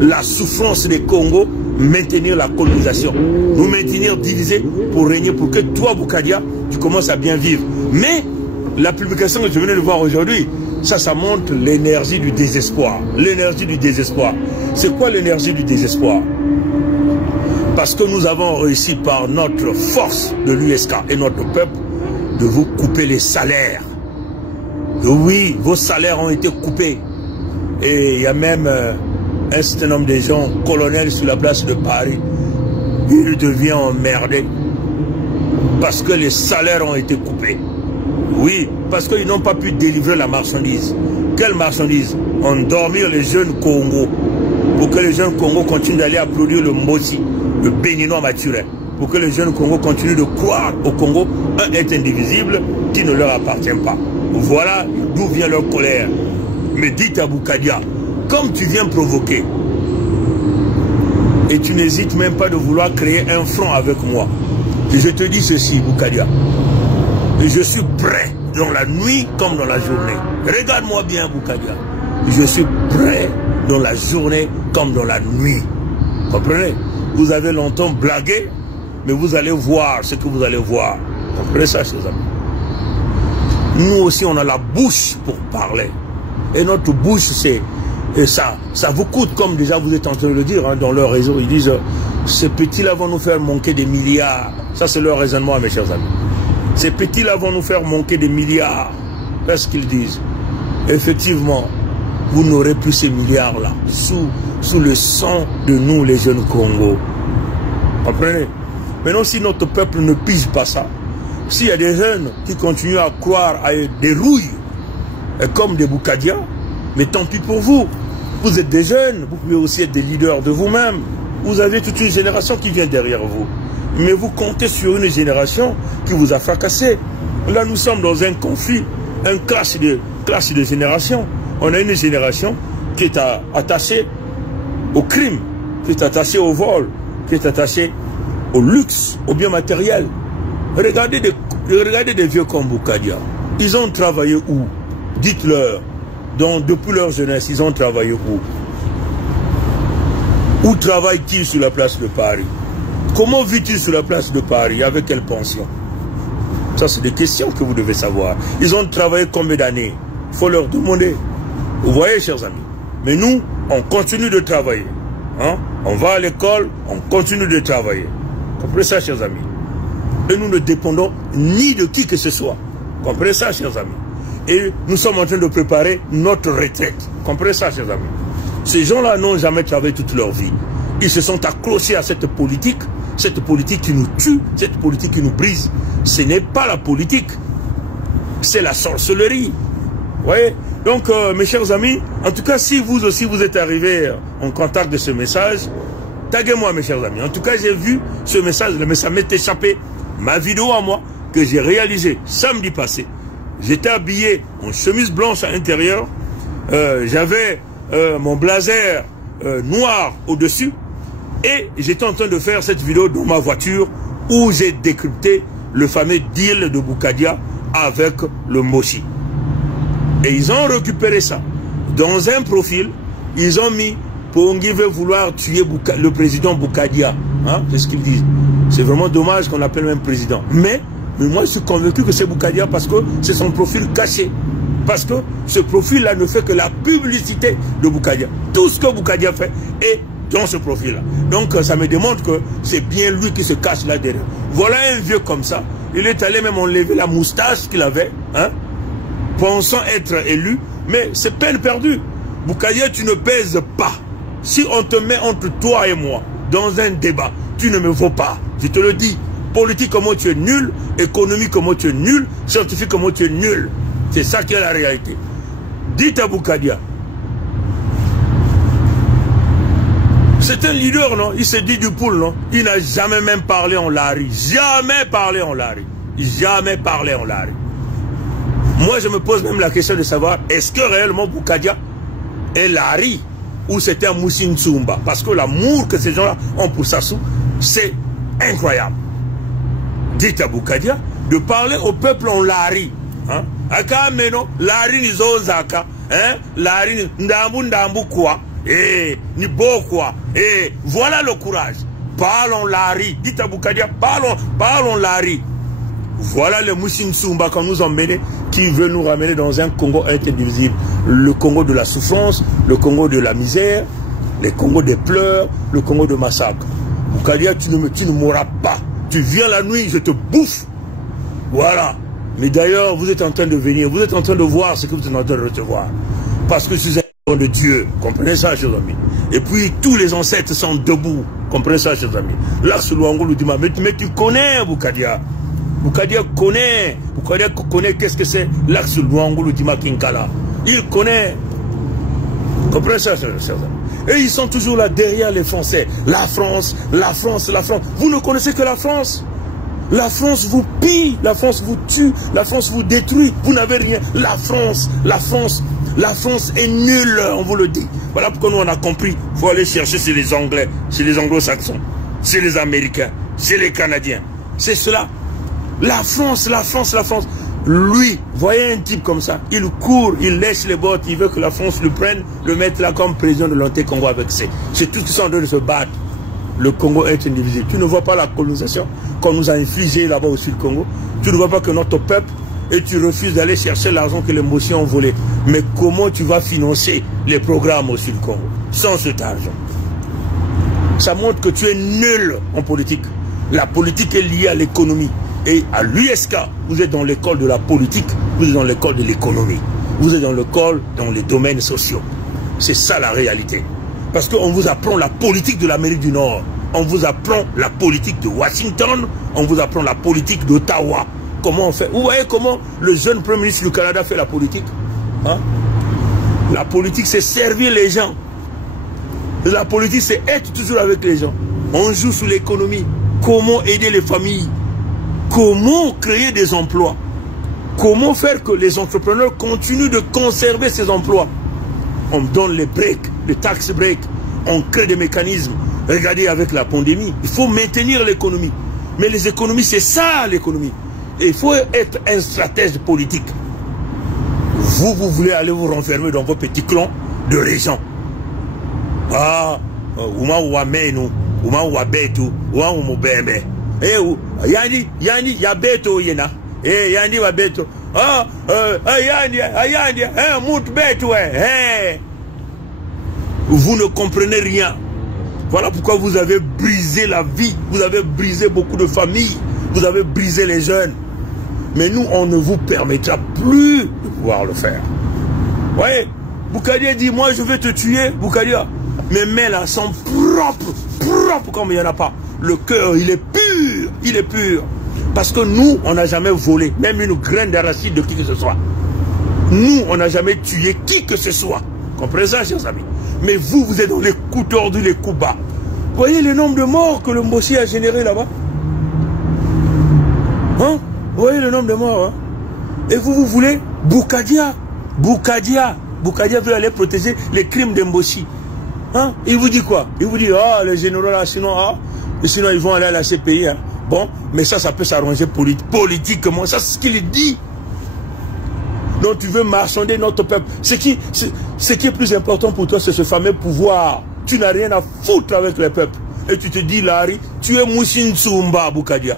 la souffrance des Congos, maintenir la colonisation, nous maintenir divisés pour régner, pour que toi, Boukadia, tu commences à bien vivre. Mais la publication que je venais de voir aujourd'hui, ça montre l'énergie du désespoir. L'énergie du désespoir. C'est quoi l'énergie du désespoir? Parce que nous avons réussi par notre force de l'USK et notre peuple de vous couper les salaires. Oui, vos salaires ont été coupés. Et il y a même un certain nombre de gens, colonels sur la place de Paris, ils deviennent emmerdés parce que les salaires ont été coupés. Oui, parce qu'ils n'ont pas pu délivrer la marchandise. Quelle marchandise? Endormir les jeunes Congo. Pour que les jeunes Congo continuent d'aller applaudir le Mbossi, le Béninois Mathurin. Pour que les jeunes Congo continuent de croire au Congo, un être indivisible qui ne leur appartient pas. Voilà d'où vient leur colère. Mais dites à Boukadia, comme tu viens provoquer, et tu n'hésites même pas de vouloir créer un front avec moi, et je te dis ceci, Boukadia, et je suis prêt dans la nuit comme dans la journée. Regarde-moi bien, Boukadia. Je suis prêt dans la journée comme dans la nuit. Comprenez? Vous avez longtemps blagué, mais vous allez voir ce que vous allez voir. Comprenez ça, chers amis? Nous aussi, on a la bouche pour parler. Et notre bouche, c'est... Et ça vous coûte, comme déjà vous êtes en train de le dire, hein, dans leur réseau. Ils disent, ces petits-là vont nous faire manquer des milliards. Ça, c'est leur raisonnement, mes chers amis. Ces petits-là vont nous faire manquer des milliards. C'est ce qu'ils disent. Effectivement, vous n'aurez plus ces milliards-là sous le sang de nous, les jeunes Congo. Comprenez? Maintenant, si notre peuple ne pige pas ça, s'il y a des jeunes qui continuent à croire à des rouilles, comme des Boukadia, mais tant pis pour vous. Vous êtes des jeunes, vous pouvez aussi être des leaders de vous-même. Vous avez toute une génération qui vient derrière vous. Mais vous comptez sur une génération qui vous a fracassé. Là, nous sommes dans un conflit, un clash de génération. On a une génération qui est attachée au crime, qui est attaché au vol, qui est attaché au luxe, au bien matériel. Regardez des vieux comme Boukadia. Ils ont travaillé où? Dites-leur. Donc, depuis leur jeunesse, ils ont travaillé où? Où travaille-t-il sur la place de Paris? Comment vit-il sur la place de Paris? Avec quelle pension? Ça, c'est des questions que vous devez savoir. Ils ont travaillé combien d'années? Il faut leur demander. Vous voyez, chers amis? Mais nous, on continue de travailler. Hein? On va à l'école, on continue de travailler. Comprenez ça, chers amis? Et nous ne dépendons ni de qui que ce soit. Comprenez ça, chers amis? Et nous sommes en train de préparer notre retraite. Comprenez ça, chers amis? Ces gens-là n'ont jamais travaillé toute leur vie. Ils se sont accrochés à cette politique qui nous tue, cette politique qui nous brise. Ce n'est pas la politique, c'est la sorcellerie. Vous voyez? Donc, mes chers amis, en tout cas, si vous aussi vous êtes arrivés en contact de ce message, taguez-moi, mes chers amis. En tout cas, j'ai vu ce message, mais ça m'est échappé. Ma vidéo à moi, que j'ai réalisée samedi passé. J'étais habillé en chemise blanche à l'intérieur. J'avais mon blazer noir au-dessus. Et j'étais en train de faire cette vidéo dans ma voiture où j'ai décrypté le fameux deal de Boukadia avec le Moshi. Et ils ont récupéré ça. Dans un profil, ils ont mis Pongi veut vouloir tuer le président Boukadia. Hein? C'est ce qu'ils disent. C'est vraiment dommage qu'on l'appelle même président. Mais moi, je suis convaincu que c'est Boukadia parce que c'est son profil caché. Parce que ce profil-là ne fait que la publicité de Boukadia. Tout ce que Boukadia fait est dans ce profil-là. Donc, ça me démontre que c'est bien lui qui se cache là derrière. Voilà un vieux comme ça. Il est allé même enlever la moustache qu'il avait, hein, pensant être élu. Mais c'est peine perdue. Boukadia, tu ne pèses pas. Si on te met entre toi et moi dans un débat, tu ne me vaux pas. Je te le dis. Politique, comment tu es nul. Économie, comment tu es nul. Scientifique, comment tu es nul. C'est ça qui est la réalité. Dites à Boukadia. C'est un leader, non? Il s'est dit du poule, non? Il n'a jamais même parlé en lari. Jamais parlé en lari. Jamais parlé en lari. Moi, je me pose même la question de savoir, est-ce que réellement Boukadia est lari ou c'était un Moussine Tsumba? Parce que l'amour que ces gens-là ont pour Sassou, c'est incroyable. Dites à Boukadia de parler au peuple en lari. Hein? Aka meno, lari ni zozaka. Hein? Lari ni ndambu quoi? Eh, ni beau quoi. Eh, voilà le courage. Parlons lari. Dites à Boukadia, parlons lari. Voilà le Moussine Tsumba qu'on nous emmène, qui veut nous ramener dans un Congo indivisible. Le Congo de la souffrance, le Congo de la misère, le Congo des pleurs, le Congo de massacre. Boukadia, tu ne mourras pas. Tu viens la nuit, je te bouffe. Voilà. Mais d'ailleurs, vous êtes en train de venir, vous êtes en train de voir ce que vous êtes en train de recevoir. Parce que je suis un de Dieu. Comprenez ça, chers amis. Et puis, tous les ancêtres sont debout. Comprenez ça, chers amis. Là, ce Luango lui dit, mais tu connais Boukadia. Boukadia connaît qu'est-ce que c'est l'axe Luango Dima Kinkala. Il connaît. Comprenez ça, chers amis. Et ils sont toujours là derrière les Français. La France, la France, la France. Vous ne connaissez que la France. La France vous pille, la France vous tue, la France vous détruit. Vous n'avez rien. La France est nulle, on vous le dit. Voilà pourquoi nous on a compris. Il faut aller chercher chez les Anglais, chez les Anglo-Saxons, chez les Américains, chez les Canadiens. C'est cela. La France. Lui, voyez un type comme ça, il court, il lèche les bottes, il veut que la France le prenne, le mette là comme président de l'Anté-Congo avec ses. C'est tout ce qui sont en train de se battre. Le Congo est indivisible. Tu ne vois pas la colonisation qu'on nous a infligée là-bas au Sud-Congo. Tu ne vois pas que notre peuple, et tu refuses d'aller chercher l'argent que les Mossiens ont volé. Mais comment tu vas financer les programmes au Sud-Congo sans cet argent? Ça montre que tu es nul en politique. La politique est liée à l'économie. Et à l'USK, vous êtes dans l'école de la politique, vous êtes dans l'école de l'économie. Vous êtes dans l'école, dans les domaines sociaux. C'est ça la réalité. Parce qu'on vous apprend la politique de l'Amérique du Nord. On vous apprend la politique de Washington. On vous apprend la politique d'Ottawa. Comment on fait? Vous voyez comment le jeune Premier ministre du Canada fait la politique? Hein? La politique, c'est servir les gens. La politique, c'est être toujours avec les gens. On joue sur l'économie. Comment aider les familles? Comment créer des emplois? Comment faire que les entrepreneurs continuent de conserver ces emplois? On donne les breaks, les tax breaks. on crée des mécanismes. Regardez avec la pandémie, il faut maintenir l'économie. Mais les économies, c'est ça l'économie. Et il faut être un stratège politique. Vous voulez aller vous renfermer dans vos petits clans de région. Ah, Ouma Ouamenu, Ouma Ouabetu, Ouma Oumobembe. Eh, Yandi, Yabeto Yena. Eh, Yandi Wabeto. Ah, Yandi, Mout Beto, eh. Vous ne comprenez rien. Voilà pourquoi vous avez brisé la vie. Vous avez brisé beaucoup de familles. Vous avez brisé les jeunes. Mais nous, on ne vous permettra plus de pouvoir le faire. Vous voyez, Boukadia dit, moi je vais te tuer, Boukadia. Mes mains là sont propres comme il n'y en a pas. Le cœur, il est pur. Parce que nous, on n'a jamais volé, même une graine d'arachide de qui que ce soit. Nous, on n'a jamais tué qui que ce soit. Comprenez ça, chers amis? Mais vous, vous êtes dans les coups tordus, les coups bas. Vous voyez le nombre de morts que le Mbossi a généré là-bas? Hein? Vous voyez le nombre de morts, hein? Et vous voulez Boukadia veut aller protéger les crimes d'Mbossi. Hein? Il vous dit quoi? Il vous dit, ah, les généraux là, sinon ils vont aller à la CPI. Hein? Bon, mais ça peut s'arranger politiquement. Ça, c'est ce qu'il dit. Donc tu veux marchander notre peuple. Ce qui est plus important pour toi, c'est ce fameux pouvoir. Tu n'as rien à foutre avec le peuple. Et tu te dis, Larry, tu es Moussine Tsumba, Boukadia.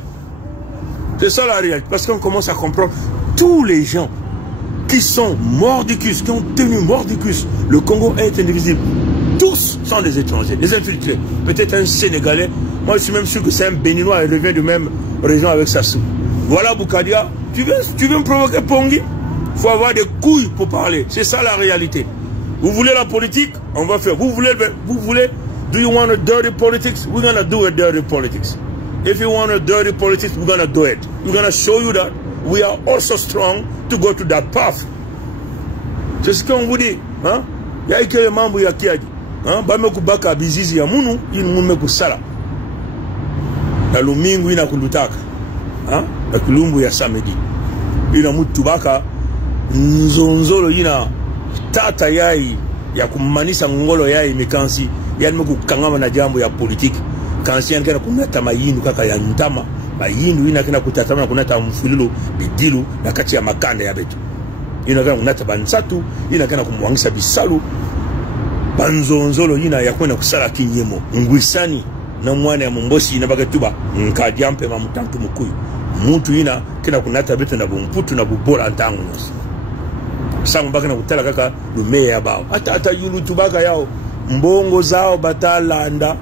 C'est ça la réalité. Parce qu'on commence à comprendre tous les gens qui sont mordicus, qui ont tenu mordicus. Le Congo est indivisible. Tous sont des étrangers, des infiltrés. Peut-être un Sénégalais. Moi, je suis même sûr que c'est un Béninois. Il revient de même région avec Sassou. Voilà, Boukadia. Tu veux me provoquer Pongi? Il faut avoir des couilles pour parler. C'est ça la réalité. Vous voulez la politique? On va faire. Vous voulez, do you want a dirty politics? We're going to do a dirty politics. If you want a dirty politics, we're going to do it. We're going to show you that we are also strong to go to that path. C'est ce qu'on vous dit. Hein? Il y a quelques membres qui a dit. Hein? Bameku baka bizizi ya munu, il mumeku sala. Na lumingu ina kulutaka. Hein? Na kulumbu ya samedi. Ina mutu baka nzonzolo ina tata yai ya kumanisa ngolo yai mikansi. Yani meku kangama na jambo ya politiki. Kansi yana kena kunata mayindu kaka ya ntama. Mayindu ina kena kutatama na kunata mfililu, bidilu na kati ya makanda ya betu. Ina kena kunata bansatu, ina kena kumwangisa bisalu. Banzonzolo ina ya kwena kusala kinyemo. Ngwisani na mwana ya Mbossi ina bagetuba. Nkadiampe mamutantu mukuyu. Muntu ina kena kunata betu na bumputu na bubola antangu nyosi. Sangu baka na kutala kaka lume ya bao. Ata yulu tubaka yao. Mbongo zao batalanda.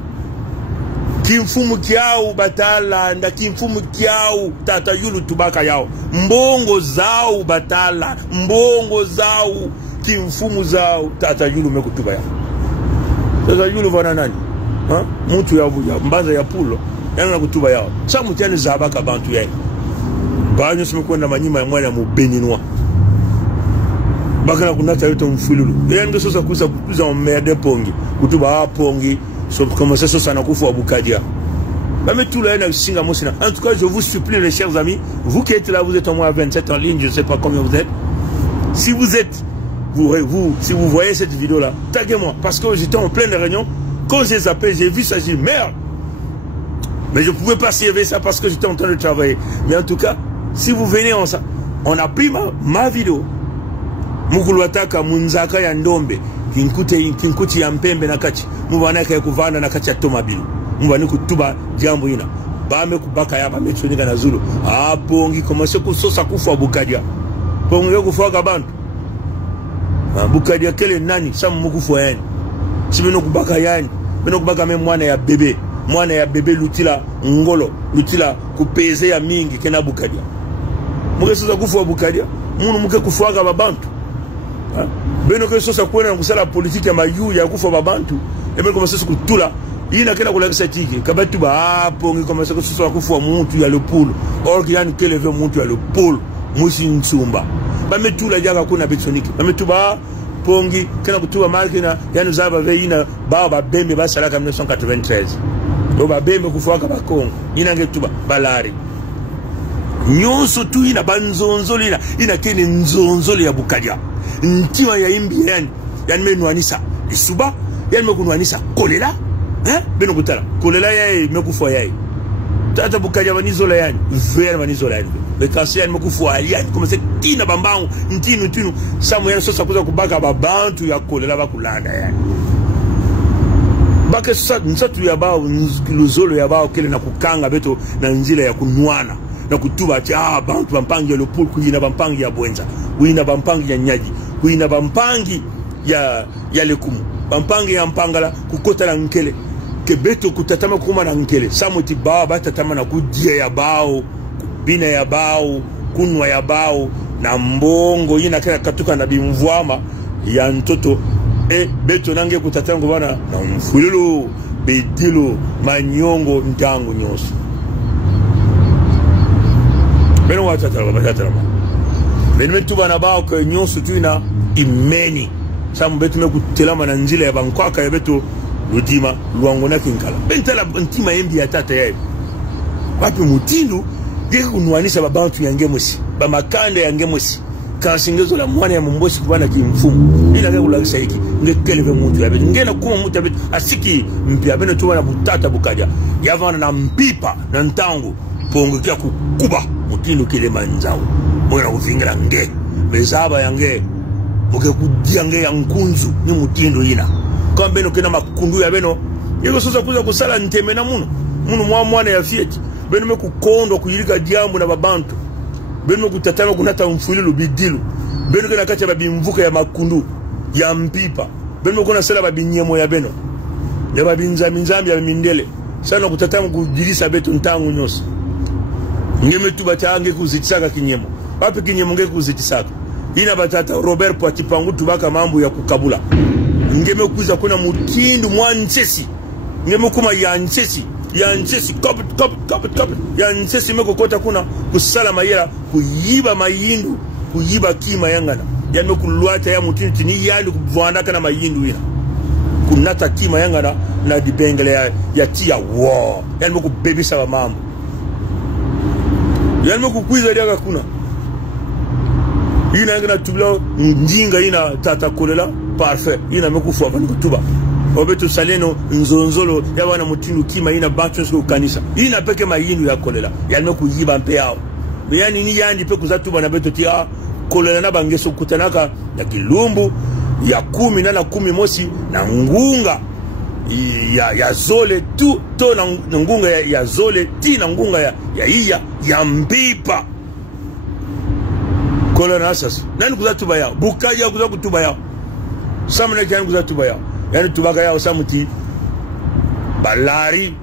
Kimfumu kiao batalanda. Kimfumu kiao tata yulu tubaka yao. Mbongo zao batala. Mbongo zao. Kimfumu zao tata yulu mekutuba yao. Tata yulu vana nani? Ha? Muntu ya mbaza ya pulo. Yana na kutuba yao. Sa mutiani zabaka bantu yao. Banyo simekwenda manyima ya mwana mubeninwa. Bakana kunata yoto mfululu. Yenge sosa kuza emmerde pongi. Kutuba pongi. So commencer sosa na kufu Boukadia. Même tout là singa mosina. En tout cas, je vous supplie les chers amis, vous qui êtes là, vous êtes au moins 27 en ligne, je ne sais pas combien vous êtes. Si vous êtes si vous voyez cette vidéo là, taguez-moi parce que j'étais en pleine réunion. Quand j'ai zappé, j'ai vu ça, j'ai dit merde. Mais je ne pouvais pas servir ça parce que j'étais en train de travailler. Mais en tout cas, si vous venez on a pris ma vidéo. Mukuluataka munzaka ya ndombe kinkuti ya mpembe na kachi mubanaka ya kuvana na kachi ya tomabilu mubani kutuba jambo ina bame kubaka ya bame tsonika na zulu pongi komase kusosa kufa Boukadia pongi kufa kabantu Boukadia kele nani samu mukufu yani sibino kubaka yani bino kubaka me mwana ya bebe lutila ngolo lutila kupeze ya mingi kena Boukadia mukesosa kufa Boukadia munu muke kufa babantu. Beno que ça kwena kusala politique ya mayu ya kufa babantu ebe commencer kutula ina kena kulakisa tiki kabatu ba pongi commencer que ça kufa muntu ya le pool or ki yani kele ve muntu ya le pool musi nsumba ba metula jaga kuna betsoniki ba metuba pongi kena kutuba markina yani zaba ve ina ba bembe ba salaka 1993 do ba bembe kufa ka bakongo ina ngetuba balari nyonso tu ina banzonzolo ina kene nzonzolo ya Boukadia. Ntima ya imbi yani menwanisa isuba ya me kunwanisa kolela beno kutala kolela yae me kufwa yae tata bukaja vanizola yani vera vanizola yani bekasi yani me kufwa yani comme c'est tina bambangu ntinu tinu samu yani sosa kuza kubaka babantu ya kolela bakulanda yani bake nsatu ya bao luzolo ya bao kele na kukanga beto na njila ya kunwana na kutuba ati bantu bampangi ya lopulu kuyina bampangi ya bwenza kuyina bampangi ya nyaji kuyina bampangi ya lekumu bampangi ya mpangala kukota na nkele kebeto kutatama kuma na nkele samuti bao batatama na kudia ya bao kubina ya bao kunwa ya bao na mbongo yina kena katuka na bimvwama ya ntoto beto nange kutatango bana na mfululu bedilo manyongo ntango nyoso beno watatala batatala benemetu bana bao ke nyoso tuina imeni samu betu me kutelama na njila ya bankwaka ya beto ludima luango na kinkala bentala ntima yembi ya tata yae wapi mutindu yeke kunwanisha babantu yange musi bamakanda yange musi kansingezo la mwana ya mumbosi kubana kimfumu ila kulagisa hiki ngekeleve muntu ya betu ngena kuma muntu ya betu asiki mpia beno tuwa na butata bukaja yavana na mpipa na ntangu pongo kia kukuba mutindu kile manzao mwana kufingira nge bezaba yange muke kudia nge ya nkunzu ni mutindu ina kwa beno kena makundu ya beno yego sosa kuza kusala nteme na munu mwana ya fieti beno me kukondo kuyirika diambu na babantu beno kutatama kunata mfulilu bidilu beno kena kacha babimvuka ya makundu ya mpipa beno kuna sala babinyemo ya beno ya babinzambi ya mindele sana kutatama kujilisa betu ntangu nyosi ngeme tu batange kuzitisaka kinyemo wapi kinyemo nge kuzitisaka ina batata Robert po atipangu tubaka mambo ya kukabula ngeme kuza kuna mutindu mwanchesi ngeme kuma ya nchesi kapit ya nchesi meko kota kuna kusala mayera kuyiba mayindu kuyiba kima yangana ya meku luata ya mutindu tini yali kubwandaka na mayindu ina kunata kima yangana na dibengele ya tia wow ya meku bebisa wa mambo ya meku kuiza diaga kuna ina yangana tubla njinga ina tata kolela parfait ina meku fuwa ni kutuba obetu saleno nzonzolo ya wana mutindu kima ina batons kanisa ina peke mayindu ya kolela ya meku yiba mpe yao yani ni yandi pe kuzatuba na beto tia kolela na bangeso kutanaka na kilumbu ya 10 na 10 mosi na ngunga ya zole tu to na ngunga ya zole ti na ngunga ya iya ya mpipa kolela asas nani kuzatuba yao bukaja kutuba yao samana kyani kuzatuba yao yani tubaka yao samuti balari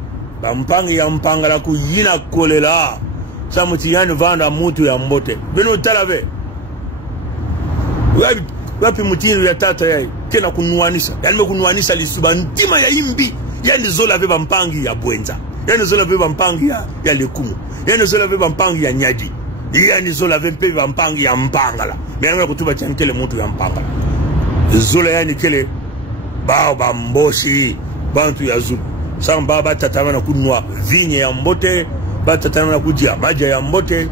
bampangi ya mpangala kuyina kolela samuti yani vanda mutu ya mbote beno talave wapi mutinu ya tata yai kena kunuanisha yani mekunuanisha lisuba ntima ya imbi yani zola veba mpangi ya bwenza yani zola veba mpangi ya lekumu yani zola veba mpangi ya nyaji yani zola veba mpangi ya mpangala meyanga kutuba chani kele mutu ya mpangala zola yani kele bao bamboshi bantu ya zulu samba batatama na kunwa vinye ya mbote batatama na kujia maja ya mbote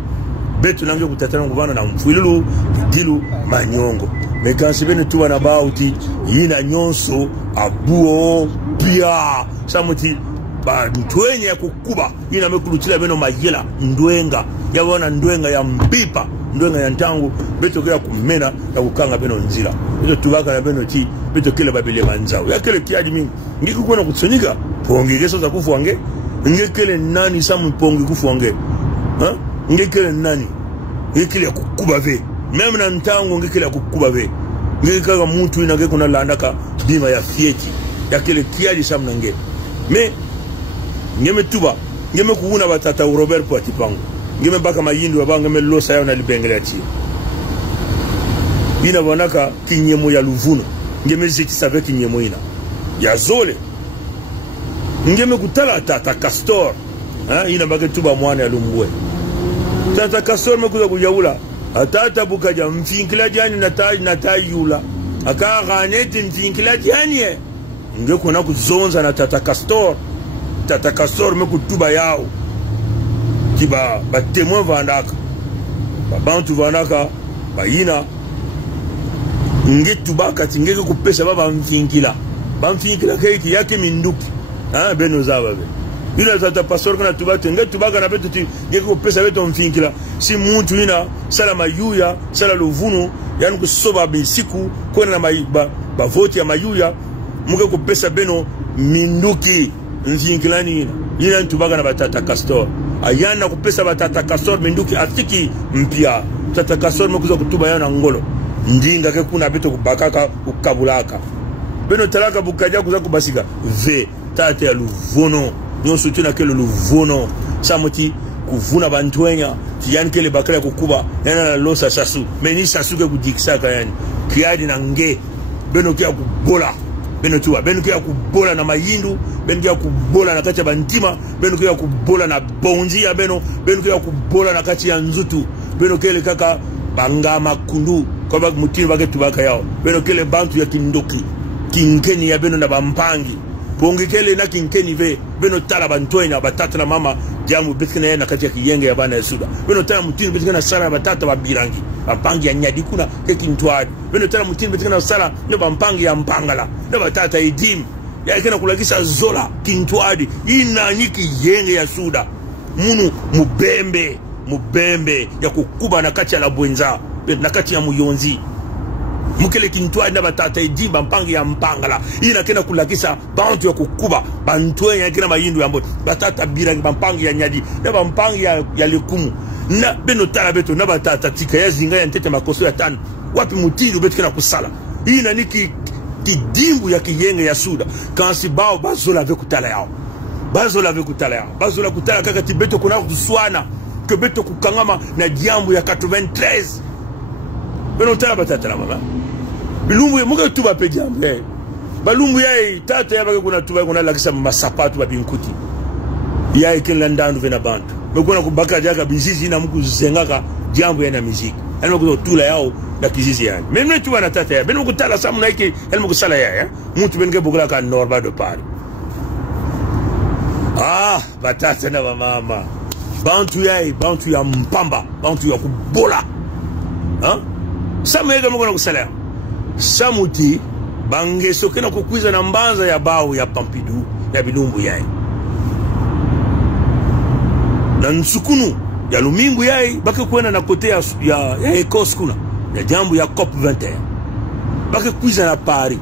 betu nange kutatama kuvana na mfwilulu dilu manyongo mekansi bene tuwa na bauti yina nyonso abuo pia samuti ba ntwenye ya kukuba yina mekulutila beno mayela ndwenga ya wana ndwenga ya mbipa ndwenga ya ntangu beto kaya kumena na kukanga beno nzila beto tubaka na beno ti beto kele babele manzao ya kele kiaji mingi ngiku kuna kutsonyika pongi geso za kufu wange ngekele nani samu pongi kufu wange ngekele nani ngekele ya kukuba ve meme na ntangu ngekele ya kukuba ve ngekaka mutu ina ngekuna landaka bima ya fieti ya kele kiaji samu nange me ngeme tuba ngeme kuuna batata Robert po atipangu ngeme baka mayindu wabanga ngeme losa yao na libengele ati ina wanaka kinyemo ya luvuno ngeme zikisave kinyemo ina ya zole ngeme kutala tata Castor ina baka tuba mwana ya lumbwe tata Castor mekuza kujaula atata bukaja mfinkila jani natai yula aka ganeti mfinkila jani ngekuna kuzonza na tata Castor mekutuba yao kiba batemwe vandaka babantu vandaka bayina ngetubaka tingeke kupesa baba mfinkila bamfinkila kaiki yake minduki beno zaba be ina tata pastor kana tubate nge tubaka na beto ti ngeko pesa beto mfinkila si muntu ina sala mayuya sala luvuno yani kusoba bisiku kona na ba vote ya mayuya muke ko pesa beno minduki mfinkila ni ina tubaka na batata castor ayana kupesa batata castor minduki atiki mpia tata castor mkuza kutuba yana ngolo ndinga ke kuna beto kubakaka ukabulaka beno talaka bukaja kuza kubasika ve tate ya luvono nyonso tuna kele luvono samoti kuvuna bantwenya tiyani kele bakala kukuba yana la losa sasu meni sasu ke kudikisaka yani kiadi na nge beno kia kubola beno tuwa beno kia kubola na mayindu beno kia kubola na kati ya bantima beno kia kubola na bonjia beno kia kubola na kati ya nzutu beno kele kaka bangama kundu kwa bak mutini bagetu baka yao beno kele bantu ya kindoki kinkeni ya beno na bampangi pongi kele na kinkeni ve beno tala bantwenya batata na mama jamu betkena ya nakati ya kiyenge ya bana ya suda beno tala mutini betkena sala batata babirangi bampangi ya nyadikuna keki ntwadi beno tala mutini betkena sala no bampangi ya mpangala no batata idim ya ikena kulakisa zola kintwadi ina nyiki yenge ya suda munu mubembe ya kukuba na kati ya labwenza na kati ya muyonzi mukele kintwadi na batata idimba mpangi ya mpangala ina kena kulakisa bantu ya kukuba bantwenya kena mayindu ya mbote batata birangi bampangi ya nyadi na bampangi ya likumu na beno tala beto na batata tika ya zinga ya ntete makoso ya tanu wapi mutilu beto kena kusala ina niki kidimbu ya kiyenge ya suda kansi bao bazola ve kutala yao bazola kutala kaka tibeto kuna kutuswana kebeto kukangama na diambu ya 93 beno tala batata la mama bilumbu ya muka tuba pe diambu balumbu ya tata ya baka kuna tuba kuna lakisa masapatu ba binkuti ya ikenla ndandu vena bantu mekuna kubaka jaka bizizi na muku zengaka diambu ya na muziki yani muku tula yao na kizizi yani meme tuba na tata ya beno kutala samu na ike yani muku sala ya muntu benke bugula ka norba de pari batata na mama bantu ya mpamba bantu ya kubola samu yega mkona kusala samuti bangeso kena kukwiza na mbanza ya bao ya Pampidu ya bilumbu yai na nsukunu ya lumingu yai bake kuena na kote ya ekos kuna ya jambu ya COP 21 bake kwiza na Paris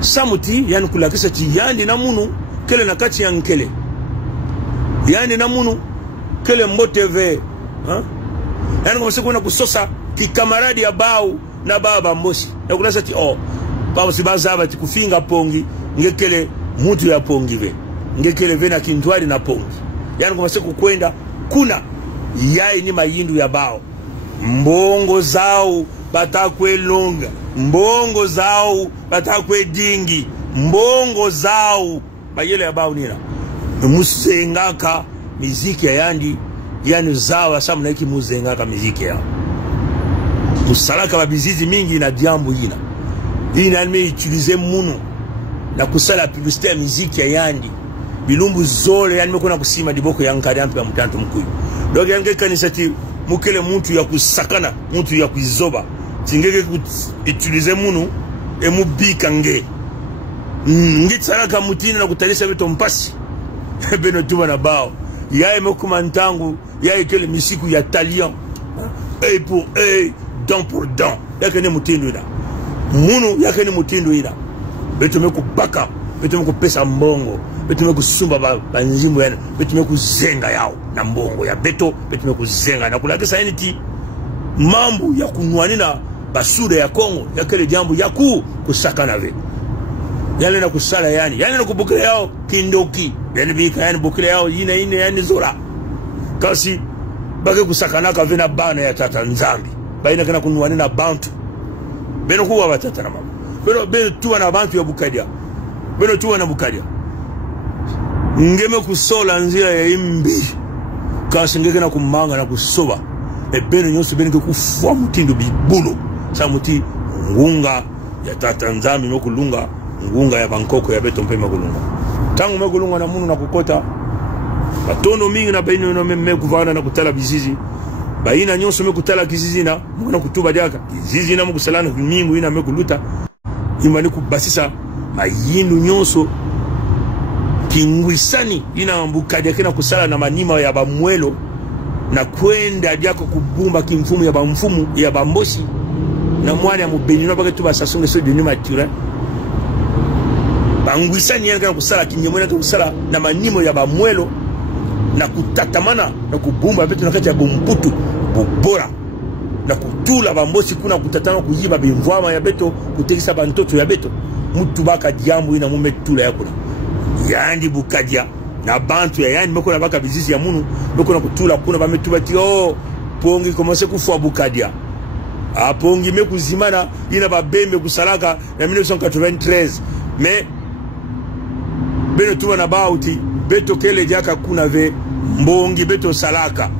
samuti yani kulakisa chi yandi na munu kele na kati ya nkele yani na munu kele mbote ve yani kwa siku na kusosa kikamaradi ya bao na baba mbosi na kulasa ti baba si bazaba ti kufinga pongi ngekele mutu ya pongi ve ngekele ve na kintwari na pongi yani kwa siku kwenda kuna yai ni mayindu ya bao mbongo zao batakwe longa mbongo zao batakwe dingi mbongo zao bayele ya bao nina musengaka miziki ya yandi yani zawa samu na iki muzengaka miziki ya kusalaka babizizi mingi na diambu ina alime utilize munu na kusala publicité ya miziki ya yandi bilumbu zole yani mekuna kusima diboko ya nkari ampi ya mutantu mkuyu doge yange kanisati mukele muntu ya kusakana muntu ya kuizoba tingeke utilize munu emubika nge ngitsalaka mutini na kutalisa beto mpasi beno tuba na bao yae mokuma ntangu yae kele misiku ya talion œil pour œil dent pour dent yake ne mutindu ina munu yake ne mutindu ina beto meku baka beto meku pesa mbongo beto meku sumba banjimbo yana beto meku zenga yao na mbongo ya beto meku zenga na kulakisa eniti mambu ya kunwani na basuda ya Kongo yakele jambo yaku kusakana ve yale na kusala yani na kubukile yao kindoki yani bika yani bukile yao ine yani zola kasi bage kusakana ka vena bana ya tata nzambi baina kana kunwani na bantu beno kuwa batata na mama beno tuwa na bantu ya bukadia beno tuwa na bukadia ngeme kusola nzira ya imbi kasi ngeke na kumanga na kusoba beno nyonso beno kufua mutindo bibulo samuti ngunga ya tata nzambi nokulunga ngunga ya Bangkok ya beto mpe makulunga tangu makulunga na munu na kukota batondo mingi na baino no meme kuvana na kutala bizizi baina nyonso mekutala kizizi na mwana kutuba jaka kizizi na mukusalana mingu ina mekuluta imani kubasisa mayindu nyonso kingwisani ina Bukadia kena kusala na manima ya bamwelo na kwenda diako kubumba kimfumu ya bamfumu ya bambosi na mwana ya mubenino bake tuba sasunge so de mature bangwisani yana kusala kinyemwena kusala na manimo ya bamwelo na kutatamana na kubumba betu nakati ya bomputu bobora na kutula bambosi kuna kutatana kuyiba bimvwama ya beto kutekisa bantoto ya beto mutu baka diambu ina mumetula yakuna yandi Bukadia na bantu ya yandi meko na baka bizizi ya munu meko na kutula kuna bametuba ti oh pongi commencer kufwa Bukadia a pongi meku zimana ina babembe kusalaka na 1993 mais beno tuwa na bauti beto kele jaka kuna ve mbongi beto salaka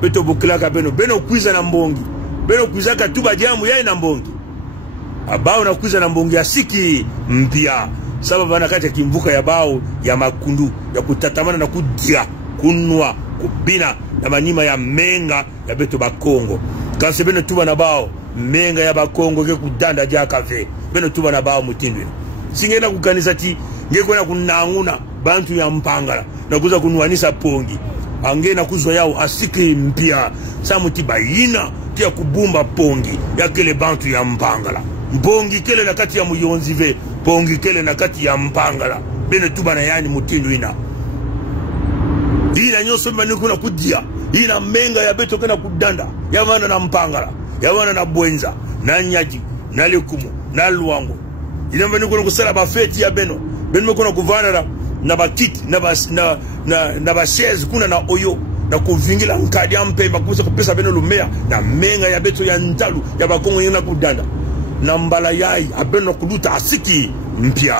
beto bukilaka beno kwiza na mbongi beno kwizaka tuba jamu yai na mbongi abao na kwiza na mbongi ya siki mpia sababu anakati ya kimvuka ya bao ya makundu ya kutatamana na kudia kunwa kubina na manima ya menga ya beto bakongo kasi beno tuba na bao menga ya bakongo ke kudanda jaka ve beno tuba na bao mutindwe singena kukanisa ti ngeko na kunanguna bantu ya mpangala na kuza kunuanisa pongi angena kuzwa yao asiki mpia samuti bayina kia kubumba pongi ya kele bantu ya mpangala mpongi kele na kati ya muyonzi ve pongi kele na kati ya mpangala bene tuba na yani mutindu ina nyoso mbani kuna kudia ina menga ya beto kena kudanda ya wana na mpangala ya wana na bwenza na nyaji na likumu na luango ina mbani kuna kusala bafeti ya beno kuna kuvana na bakiti na bashezi kuna na oyo na kuvingila nkadi ampe bakusa kupesa beno lumea na menga ya beto ya ntalu ya bakongo yena kudanda na mbala yai abeno kuluta asiki mpia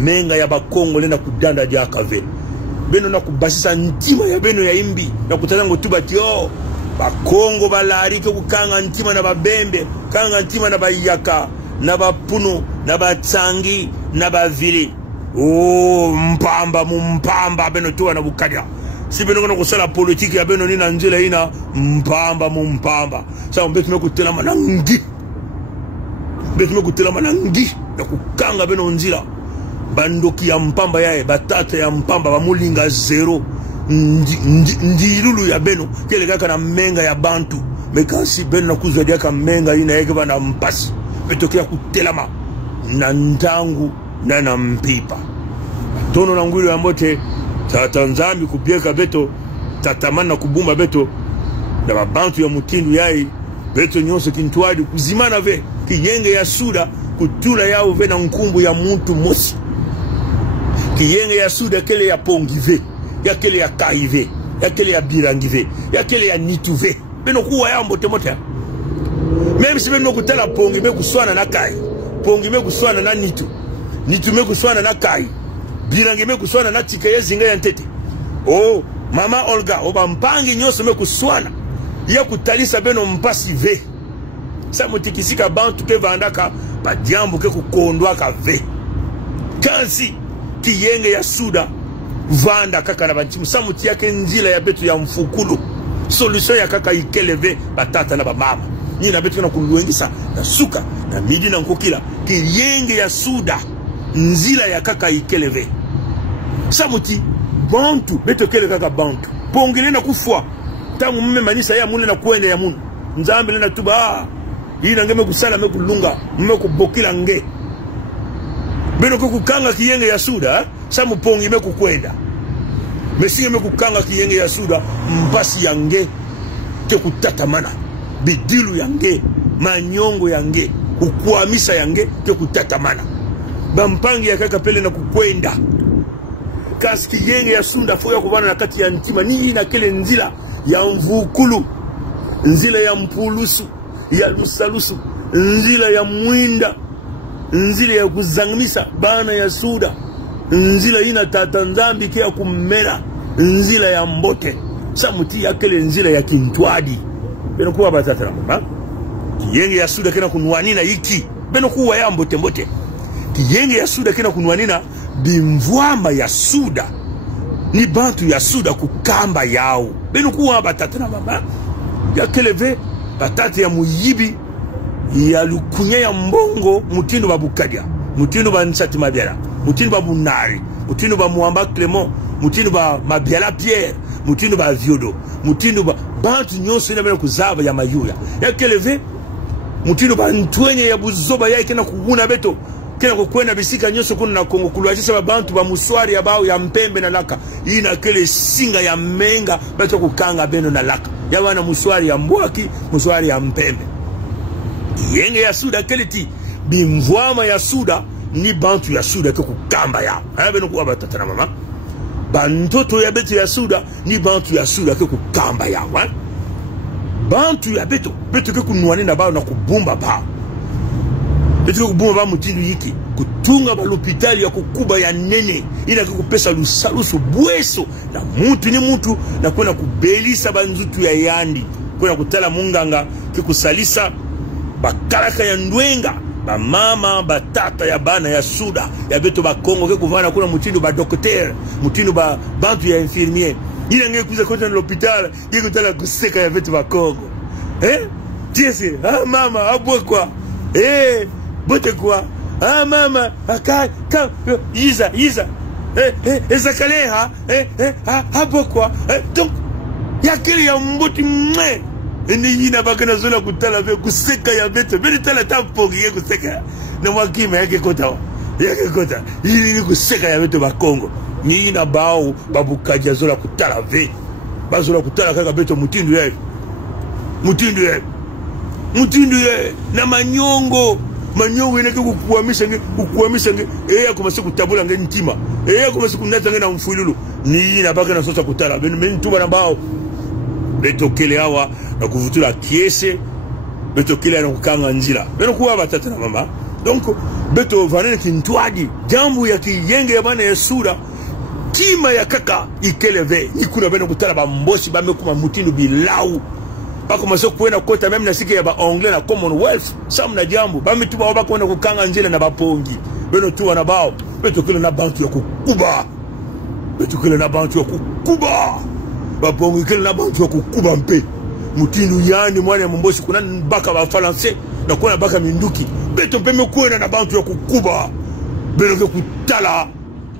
menga ya bakongo lena kudanda jaka ve beno na kubasisa ntima ya beno ya imbi na kutanango tuba tio bakongo balarike kukanga ntima na babembe kanga ntima na bayaka na bapuno na batsangi na bavili oh mpamba beno tuwa na Bukadia si beno kuna kusala politiki ya beno nina njela ina mpamba sa mbetu mekutela manangi na kukanga beno nzila bandoki ya mpamba yae batata ya mpamba bamulinga zero ndilulu ya beno kele kaka na menga ya bantu mekasi beno na kuzwadia ka menga ina yeke bana mpasi betoki ya kutelama na ndangu na mpipa tono na ngwilo ya mbote tata nzambi kubieka beto tatamana kubumba beto na babantu ya mutindu yai beto nyonso kintuadi kuzimana ve kiyenge ya suda kutula yao ve na nkumbu ya muntu mosi kiyenge ya suda kele ya pongi ve ya kele ya kai ve ya kele ya birangi ve ya kele ya nitu ve beno kuwa ya mbote mote meme si beno kutala pongi me kuswana na kai pongi me kuswana na nitu mekuswana na kai birangi mekuswana na tikeye zinga ya ntete oh mama Olga oba mpangi nyoso mekuswana ya kutalisa beno mpasi ve sa mutikisika bantu ke vandaka badiambu ke kukondwa ka ve kansi kiyenge ya suda vanda kaka na bantimu sa muti yake nzila ya betu ya mfukulu solution ya kaka ikeleve batata na bamama nina betu na kuluengisa na suka na midi na nkokila kiyenge ya suda nzila ya kaka ikeleve samuti bantu beto kele kaka bantu pongile na kufwa tangu mme manisa ya mune na kuende ya munu nzambe na tuba ina ngeme kusala me kulunga mme kubokila nge beno kukanga kiyenge ya suda samu pongi me kukwenda mesinge me kukanga kiyenge ya suda mpasi ya nge ke kutatamana bidilu ya nge manyongo ya nge kukwamisa ya nge ke kutatamana bampangi ya kaka pele na kukwenda kasi kiyenge ya sunda foya kubana na kati ya ntima ni na kele nzila ya mvukulu nzila ya mpulusu ya musalusu nzila ya mwinda nzila ya kuzangmisa bana ya suda nzila ina tata nzambi kia kumera nzila ya mbote samuti ya kele nzila ya kintwadi beno kuwa batata na kiyenge ya suda kena kunwanina iki beno kuwa ya mbote mbote kiyenge ya suda kena kunwanina bimvwama ya suda ni bantu ya suda kukamba yao beno kuwa batata na mama ya keleve batata ya muyibi ya lukunya ya mbongo mutindo wa Bukadia Mutinu ba Nsati Mabiala, Mutinu ba Bunari, Mutinu ba Muamba Clément, Mutinu ba Mabiala Pierre, Mutinu ba Viodo, Mutinu ba Bantu nyonso na bena kuzaba ya mayuya. Ya keleve Mutinu ba Ntwenye ya Buzoba ya kena kuguna beto, kena kukwena bisika nyonso kuna na Kongo kuluajisa ba Bantu ba Muswari ya bao ya Mpembe na Laka. Ina kele singa ya Menga beto kukanga beno na Laka. Ya wana Muswari ya Mbwaki, Muswari ya Mpembe. Yenge ya Suda keleti bimvwama ya Suda ni Bantu ya Suda ke kukamba ya. Haya beno kuwa batata na mama. Bantoto ya beto ya Suda ni Bantu ya Suda ke kukamba ya. Bantu ya beto ke kunuani na bao na kubumba bao. Beto ke kubumba bao Mutindu yiki. Kutunga ba l'hôpital ya kukuba ya nene. Ina ke kupesa lusalusu bweso. Na mutu ni mutu na kuna kubelisa banzutu ya yandi. Kuna kutala munganga ke kusalisa bakalaka ya ndwenga. Ba mama, ba tata ya bana ya Suda. Ya beto ba Kongo ke kuvana kuna Mutindu ba docteur. Mutindu ba Bantu ya infirmier. Ina nge kuza kote na l'hôpital. Ye kutala kuseka ya beto ba Kongo. Tiesi, mama, abwe kwa. Bote kwa. Mama, ka, Iza. Ezakaleha, abwe kwa. Donc, ya kili ya mboti mwe. Ndi yina baka na zola kutala ve kuseka ya beto. Beni tala tampogi ye kuseka. Na mwakima yake kota wa. Yake kota. Yini kuseka ya beto ba Kongo. Ni yina bao babukaji ya zola kutala ve. Bazola kutala kaka beto Mutindu ye. Mutindu ye. Na manyongo inake kukuamisha nge. Eya kumasi kutabula nge ntima. Eya kumasi kunata nge na mfululu. Ni yina baka na sosa kutala. Beni tuba na bao. Beto kele hawa na kuvutula kiese. Beto kele na kukanga njila. Beno kuwa batata na mama. Donc beto vanene kintuadi. Jambu ya kiyenge ya bana ya Suda. Tima ya kaka ikeleve. Nikuna beno kutala ba mbosi ba mekuma Mutindu bilau. Bako maso kuwena kota meme na sike ya ba Anglais na Commonwealth. Samu na jambu. Ba mituba waba kuwena kukanga njila na bapongi. Beno tuwa na bao. Beto kele na Bantu ya kukuba. Beto kele na Bantu ya kukuba. Bapongi kele na Bantu ya kukuba mpe. Mutindu yani mwane ya mbosi kuna baka ba Falanse. Na kuna baka minduki. Beto mpe mekuwena na Bantu ya kukuba. Beno ke kutala.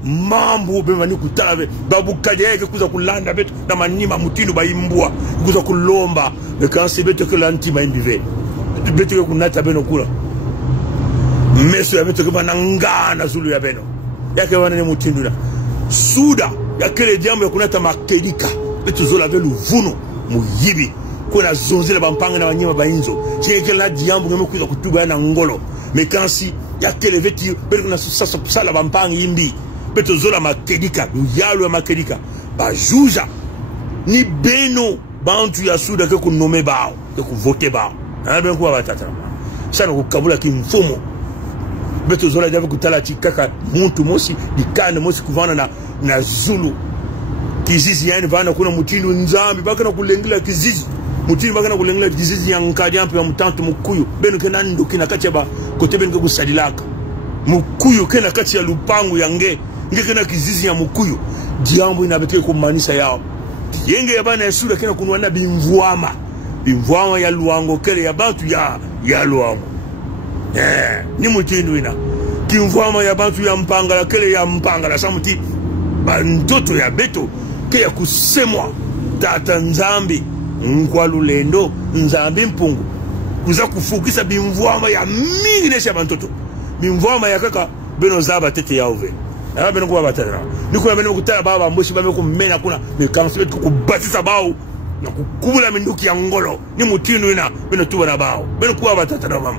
Mambo bemani kutala ve babu kaje yake kuza kulanda beto na manima Mutindu baimbua kuza kulomba me kanse beto ke lanti maimbive beto ke kunata beno kula meso ya beto ke banangana zulu ya beno yake wana ni Mutindu na Suda yakele jambo ya kunata makedika beto zola velu vuno muyibi kuna zonzela bampanga na wanyima bainzo cheke la jambo ngeme kuza kutuba na ngolo me kansi yakele veti beto na sasa sala bampanga yimbi beto zola makedika yalo ya makedika bajuja ni beno Bantu ya Suda ke kunome bao ke kuvote bao na ben kuwa batata sana kukabula kimfumo beto zola jabe kutala chikaka muntu mosi dikane mosi kuvana na Zulu kizizi yani vana kuna Mutindu nzambi baka na kulengela kizizi Mutindu baka na kulengela kizizi ya nkadi ampe ya mutantu mukuyu beno ke nando kina kati ba kote beno ke kusadilaka mukuyu kena kati ya lupangu ya nge kena kizizi ya mukuyu diambo inabeteke kumanisa yao yenge ya bana ya Suda kena kunuana bimvwama ya luango kele ya Bantu ya luango ni Mutindu ina kimvwama ya Bantu ya Mpangala kele ya Mpangala samuti bantoto ya beto ke ya kusemwa tata nzambi nkwa lulendo nzambi mpungu kuza kufukisa bimvwama ya mingi nesha bantoto bimvwama ya kaka beno zaba tete ya uve na beno kuwa batana nikuna beno kutala baba mboshi bame kumena kuna mekamsebe kubatisa bao na kukubula minduki ya ngolo ni Mutindu ina beno tuba na bao beno kuwa batana mama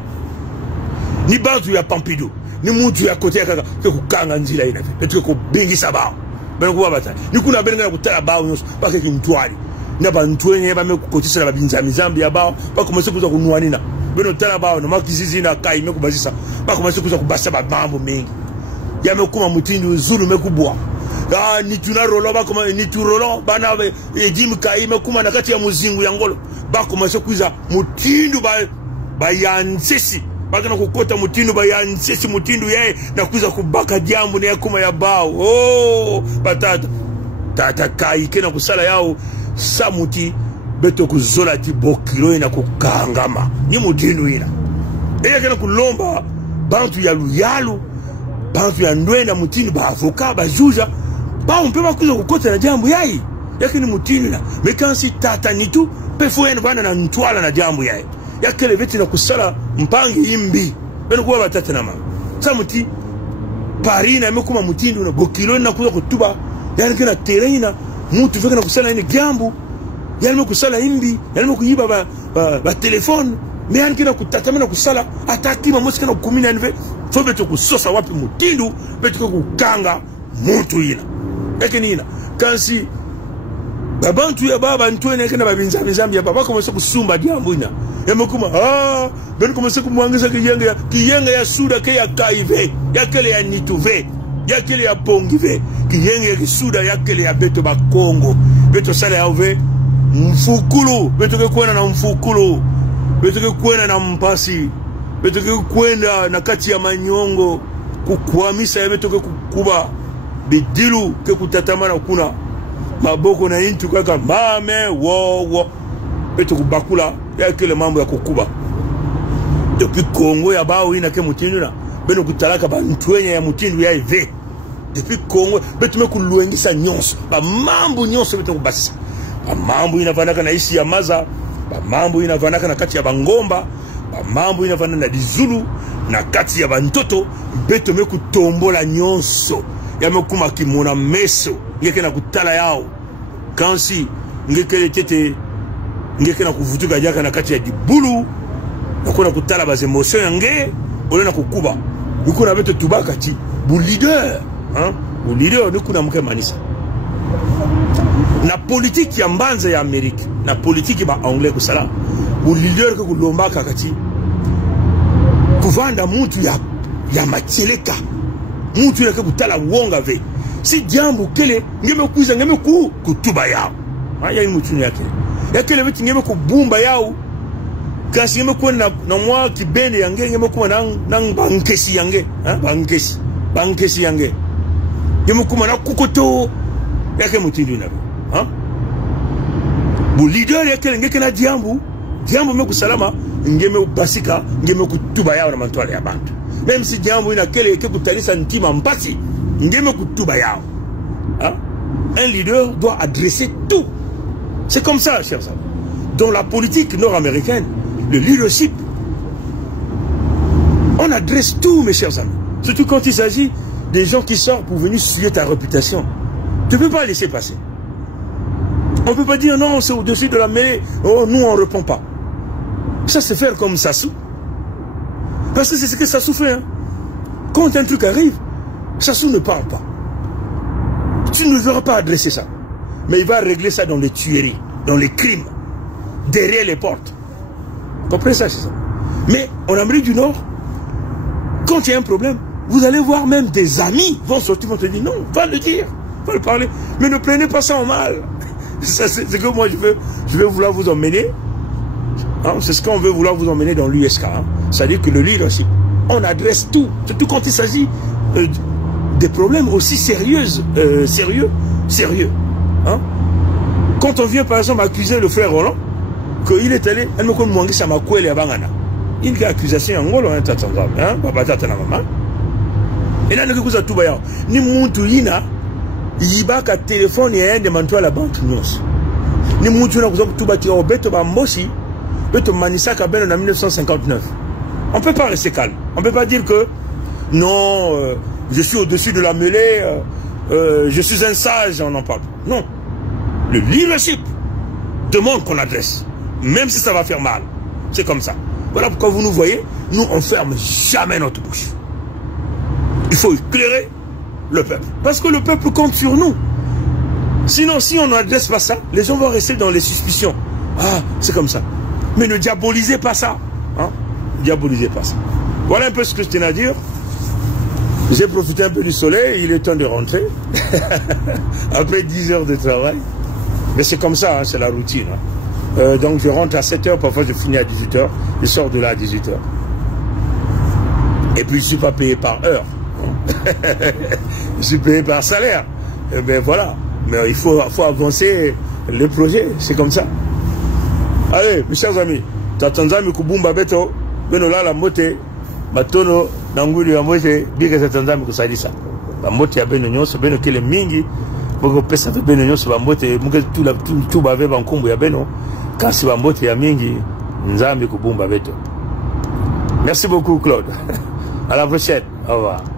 ni Bantu ya Pompidou ni mutu ya kote ya kaka ke kukanga njila ina betu ke kubingisa bao beno kuwa batana nikuna beno ngana kutala bao nyoso bake kimtwali na bantwenye bame kukotisa na babinzami zambi ya bao bako mwese kuza kunuanina beno tala bao na makizizi na kai mekubazisa bako mwese kuza kubasa babambo mengi ya mekuma Mutindu Zulu mekubwa ni tunarolo bako ni turolo bana ejim kai mekuma na kati ya muzingu ya ngolo bako mwese kuza Mutindu ba yansesi baka na kukota Mutindu ba yansesi Mutindu yae na kuza kubaka jambo na yakuma ya bao batata tata kai kena kusala yao samuti beto kuzola ti bokilo ina kukangama ni Mutindu ina kena kulomba Bantu ya luyalu bantu ya ndwenda mutini ba avocat ba juge ba on peut pas kuza kokota na jambo yayi yakini mutini na mekansi tata nitu pe fuene bana na ntwala na jambo yayi yakele veti na kusala mpangi imbi beno kuwa batata na mama sa muti Paris na mekuma mutindi na bokilo na kuza kutuba yani kina terrain mutu veka na kusala ni jambo yani mekusala imbi yani mekuyiba ba telefone mais yani kina kutatamana kusala atakima mosika na kumina nive so beto kusosa wapi mutindu beto kukanga mutu ina yakini ina kansi babantu ya baba ntwene kana babinzambi ya baba komanse kusumba diambo ina yamekuma ben komanse kumwangisa kiyenga ya suda ke ya kaive yakele ya nituve yakele ya pongive kiyenga ya kisuda yakele ya beto ba Kongo beto sala ya ove mfukulu beto ke kwenda na mfukulu beto ke kwenda na mpasi beto ke kwenda na kati ya manyongo kukwamisa ya beto ke kukuba bidilu ke kutatamana kuna maboko na intu kaka mame wo beto kubakula ya kile mambo ya kukuba depuis Congo ya bao ina ke mutindu na beno kutalaka ba ntwenya ya mutindu ya ive depuis Congo beto mekuluengisa nyonso ba mambo nyonso beto kubasa ba mambo inavanaka na isi ya maza ba mambo inavanaka na kati ya bangomba ba mambo inavanaka na dizulu na kati ya bantoto beto mekutombola nyonso ya mekuma kimona meso ngeke na kutala yao kansi ngeke tete ngeke na kuvutuka jaka na kati ya dibulu na kuna kutala bas emotion yange ole na kukuba niko na beto tubaka ti bu leader bu leader niko na mke manisa na politique ya mbanza ya Amerika na politique ba anglais ko sala bu leader ko kulombaka kati kuvanda mutu ya macheleka mutu yake kutala wonga ve si jambo kele ngeme kuza ngeme kutuba yao haya ni mutu yake beti ngeme kubumba yao kasi ngeme kwa na mwa kibende yange ngeme kwa nang bankesi yange bankesi yange ngeme kuma na kukoto yake mutu na bu leader yake ngeke na jambo mekusalama ngeme basika ngeme kutuba yao na mantwale ya bantu même si jambo ina kele yake kutalisa ntima mpasi ngeme kutuba yao un leader doit adresser tout. C'est comme ça, chers amis. Dans la politique nord-américaine, le leadership, on adresse tout, mes chers amis. Surtout quand il s'agit des gens qui sortent pour venir souiller ta réputation. Tu ne peux pas laisser passer. On ne peut pas dire non, c'est au-dessus de la mêlée. Oh, nous, on ne répond pas. Ça, c'est faire comme Sassou. Parce que c'est ce que Sassou fait. Hein. Quand un truc arrive, Sassou ne parle pas. Tu ne verras pas adresser ça. Mais il va régler ça dans les tueries, dans les crimes, derrière les portes. Vous comprenez ça, c'est ça. Mais en Amérique du Nord, quand il y a un problème, vous allez voir même des amis vont sortir, vont te dire non, va le dire, va le parler. Mais ne prenez pas ça en mal. C'est que moi je vais vouloir vous emmener. Hein, c'est ce qu'on veut vouloir vous emmener dans l'USK. Hein. C'est-à-dire que le leadership, on adresse tout. Surtout quand il s'agit des problèmes aussi sérieux. Hein? Quand on vient par exemple accuser le frère Roland qu'il est allé, elle me connaît moins que ça m'a coué les bangana. Il y a accusation en gros, hein, papa tata na maman. Et là, nous avons tout baillard. Ni muntu yina, yibaka téléphone et un demande-toi la banque news. Ni muntu na kuzo tout bâti au beto bambosi, beto manisaka ben en 1959. On peut pas rester calme. On peut pas dire que non, je suis au-dessus de la mêlée, je suis un sage, on en parle. Non. Le leadership demande qu'on adresse, même si ça va faire mal. C'est comme ça. Voilà pourquoi vous nous voyez, nous on ferme jamais notre bouche. Il faut éclairer le peuple. Parce que le peuple compte sur nous. Sinon, si on n'adresse pas ça, les gens vont rester dans les suspicions. Ah, c'est comme ça. Mais ne diabolisez pas ça. Hein? Diabolisez pas ça. Voilà un peu ce que je tenais à dire. J'ai profité un peu du soleil, il est temps de rentrer. Après 10 heures de travail. Mais c'est comme ça, hein, c'est la routine. Hein. Donc je rentre à 7 heures, parfois je finis à 18 heures. Je sors de là à 18 heures. Et puis je ne suis pas payé par heure. Je suis payé par salaire. Et ben voilà. Mais il faut avancer le projet, c'est comme ça. Allez, mes chers amis, Tatanzami Kubumba Beto, Benola la moté, Matono, Nanguli Bambote, Biga Satanzami Kusalisa. Bambote ya beno nyonso, beno kele mingi, Boko pesa de beno nyonso Bambote, Muke tout bave bankumbu ya beno, Kasi Bambote ya mingi, Nzambi Kubumba Beto. Merci beaucoup Claude. À la prochaine. Au revoir.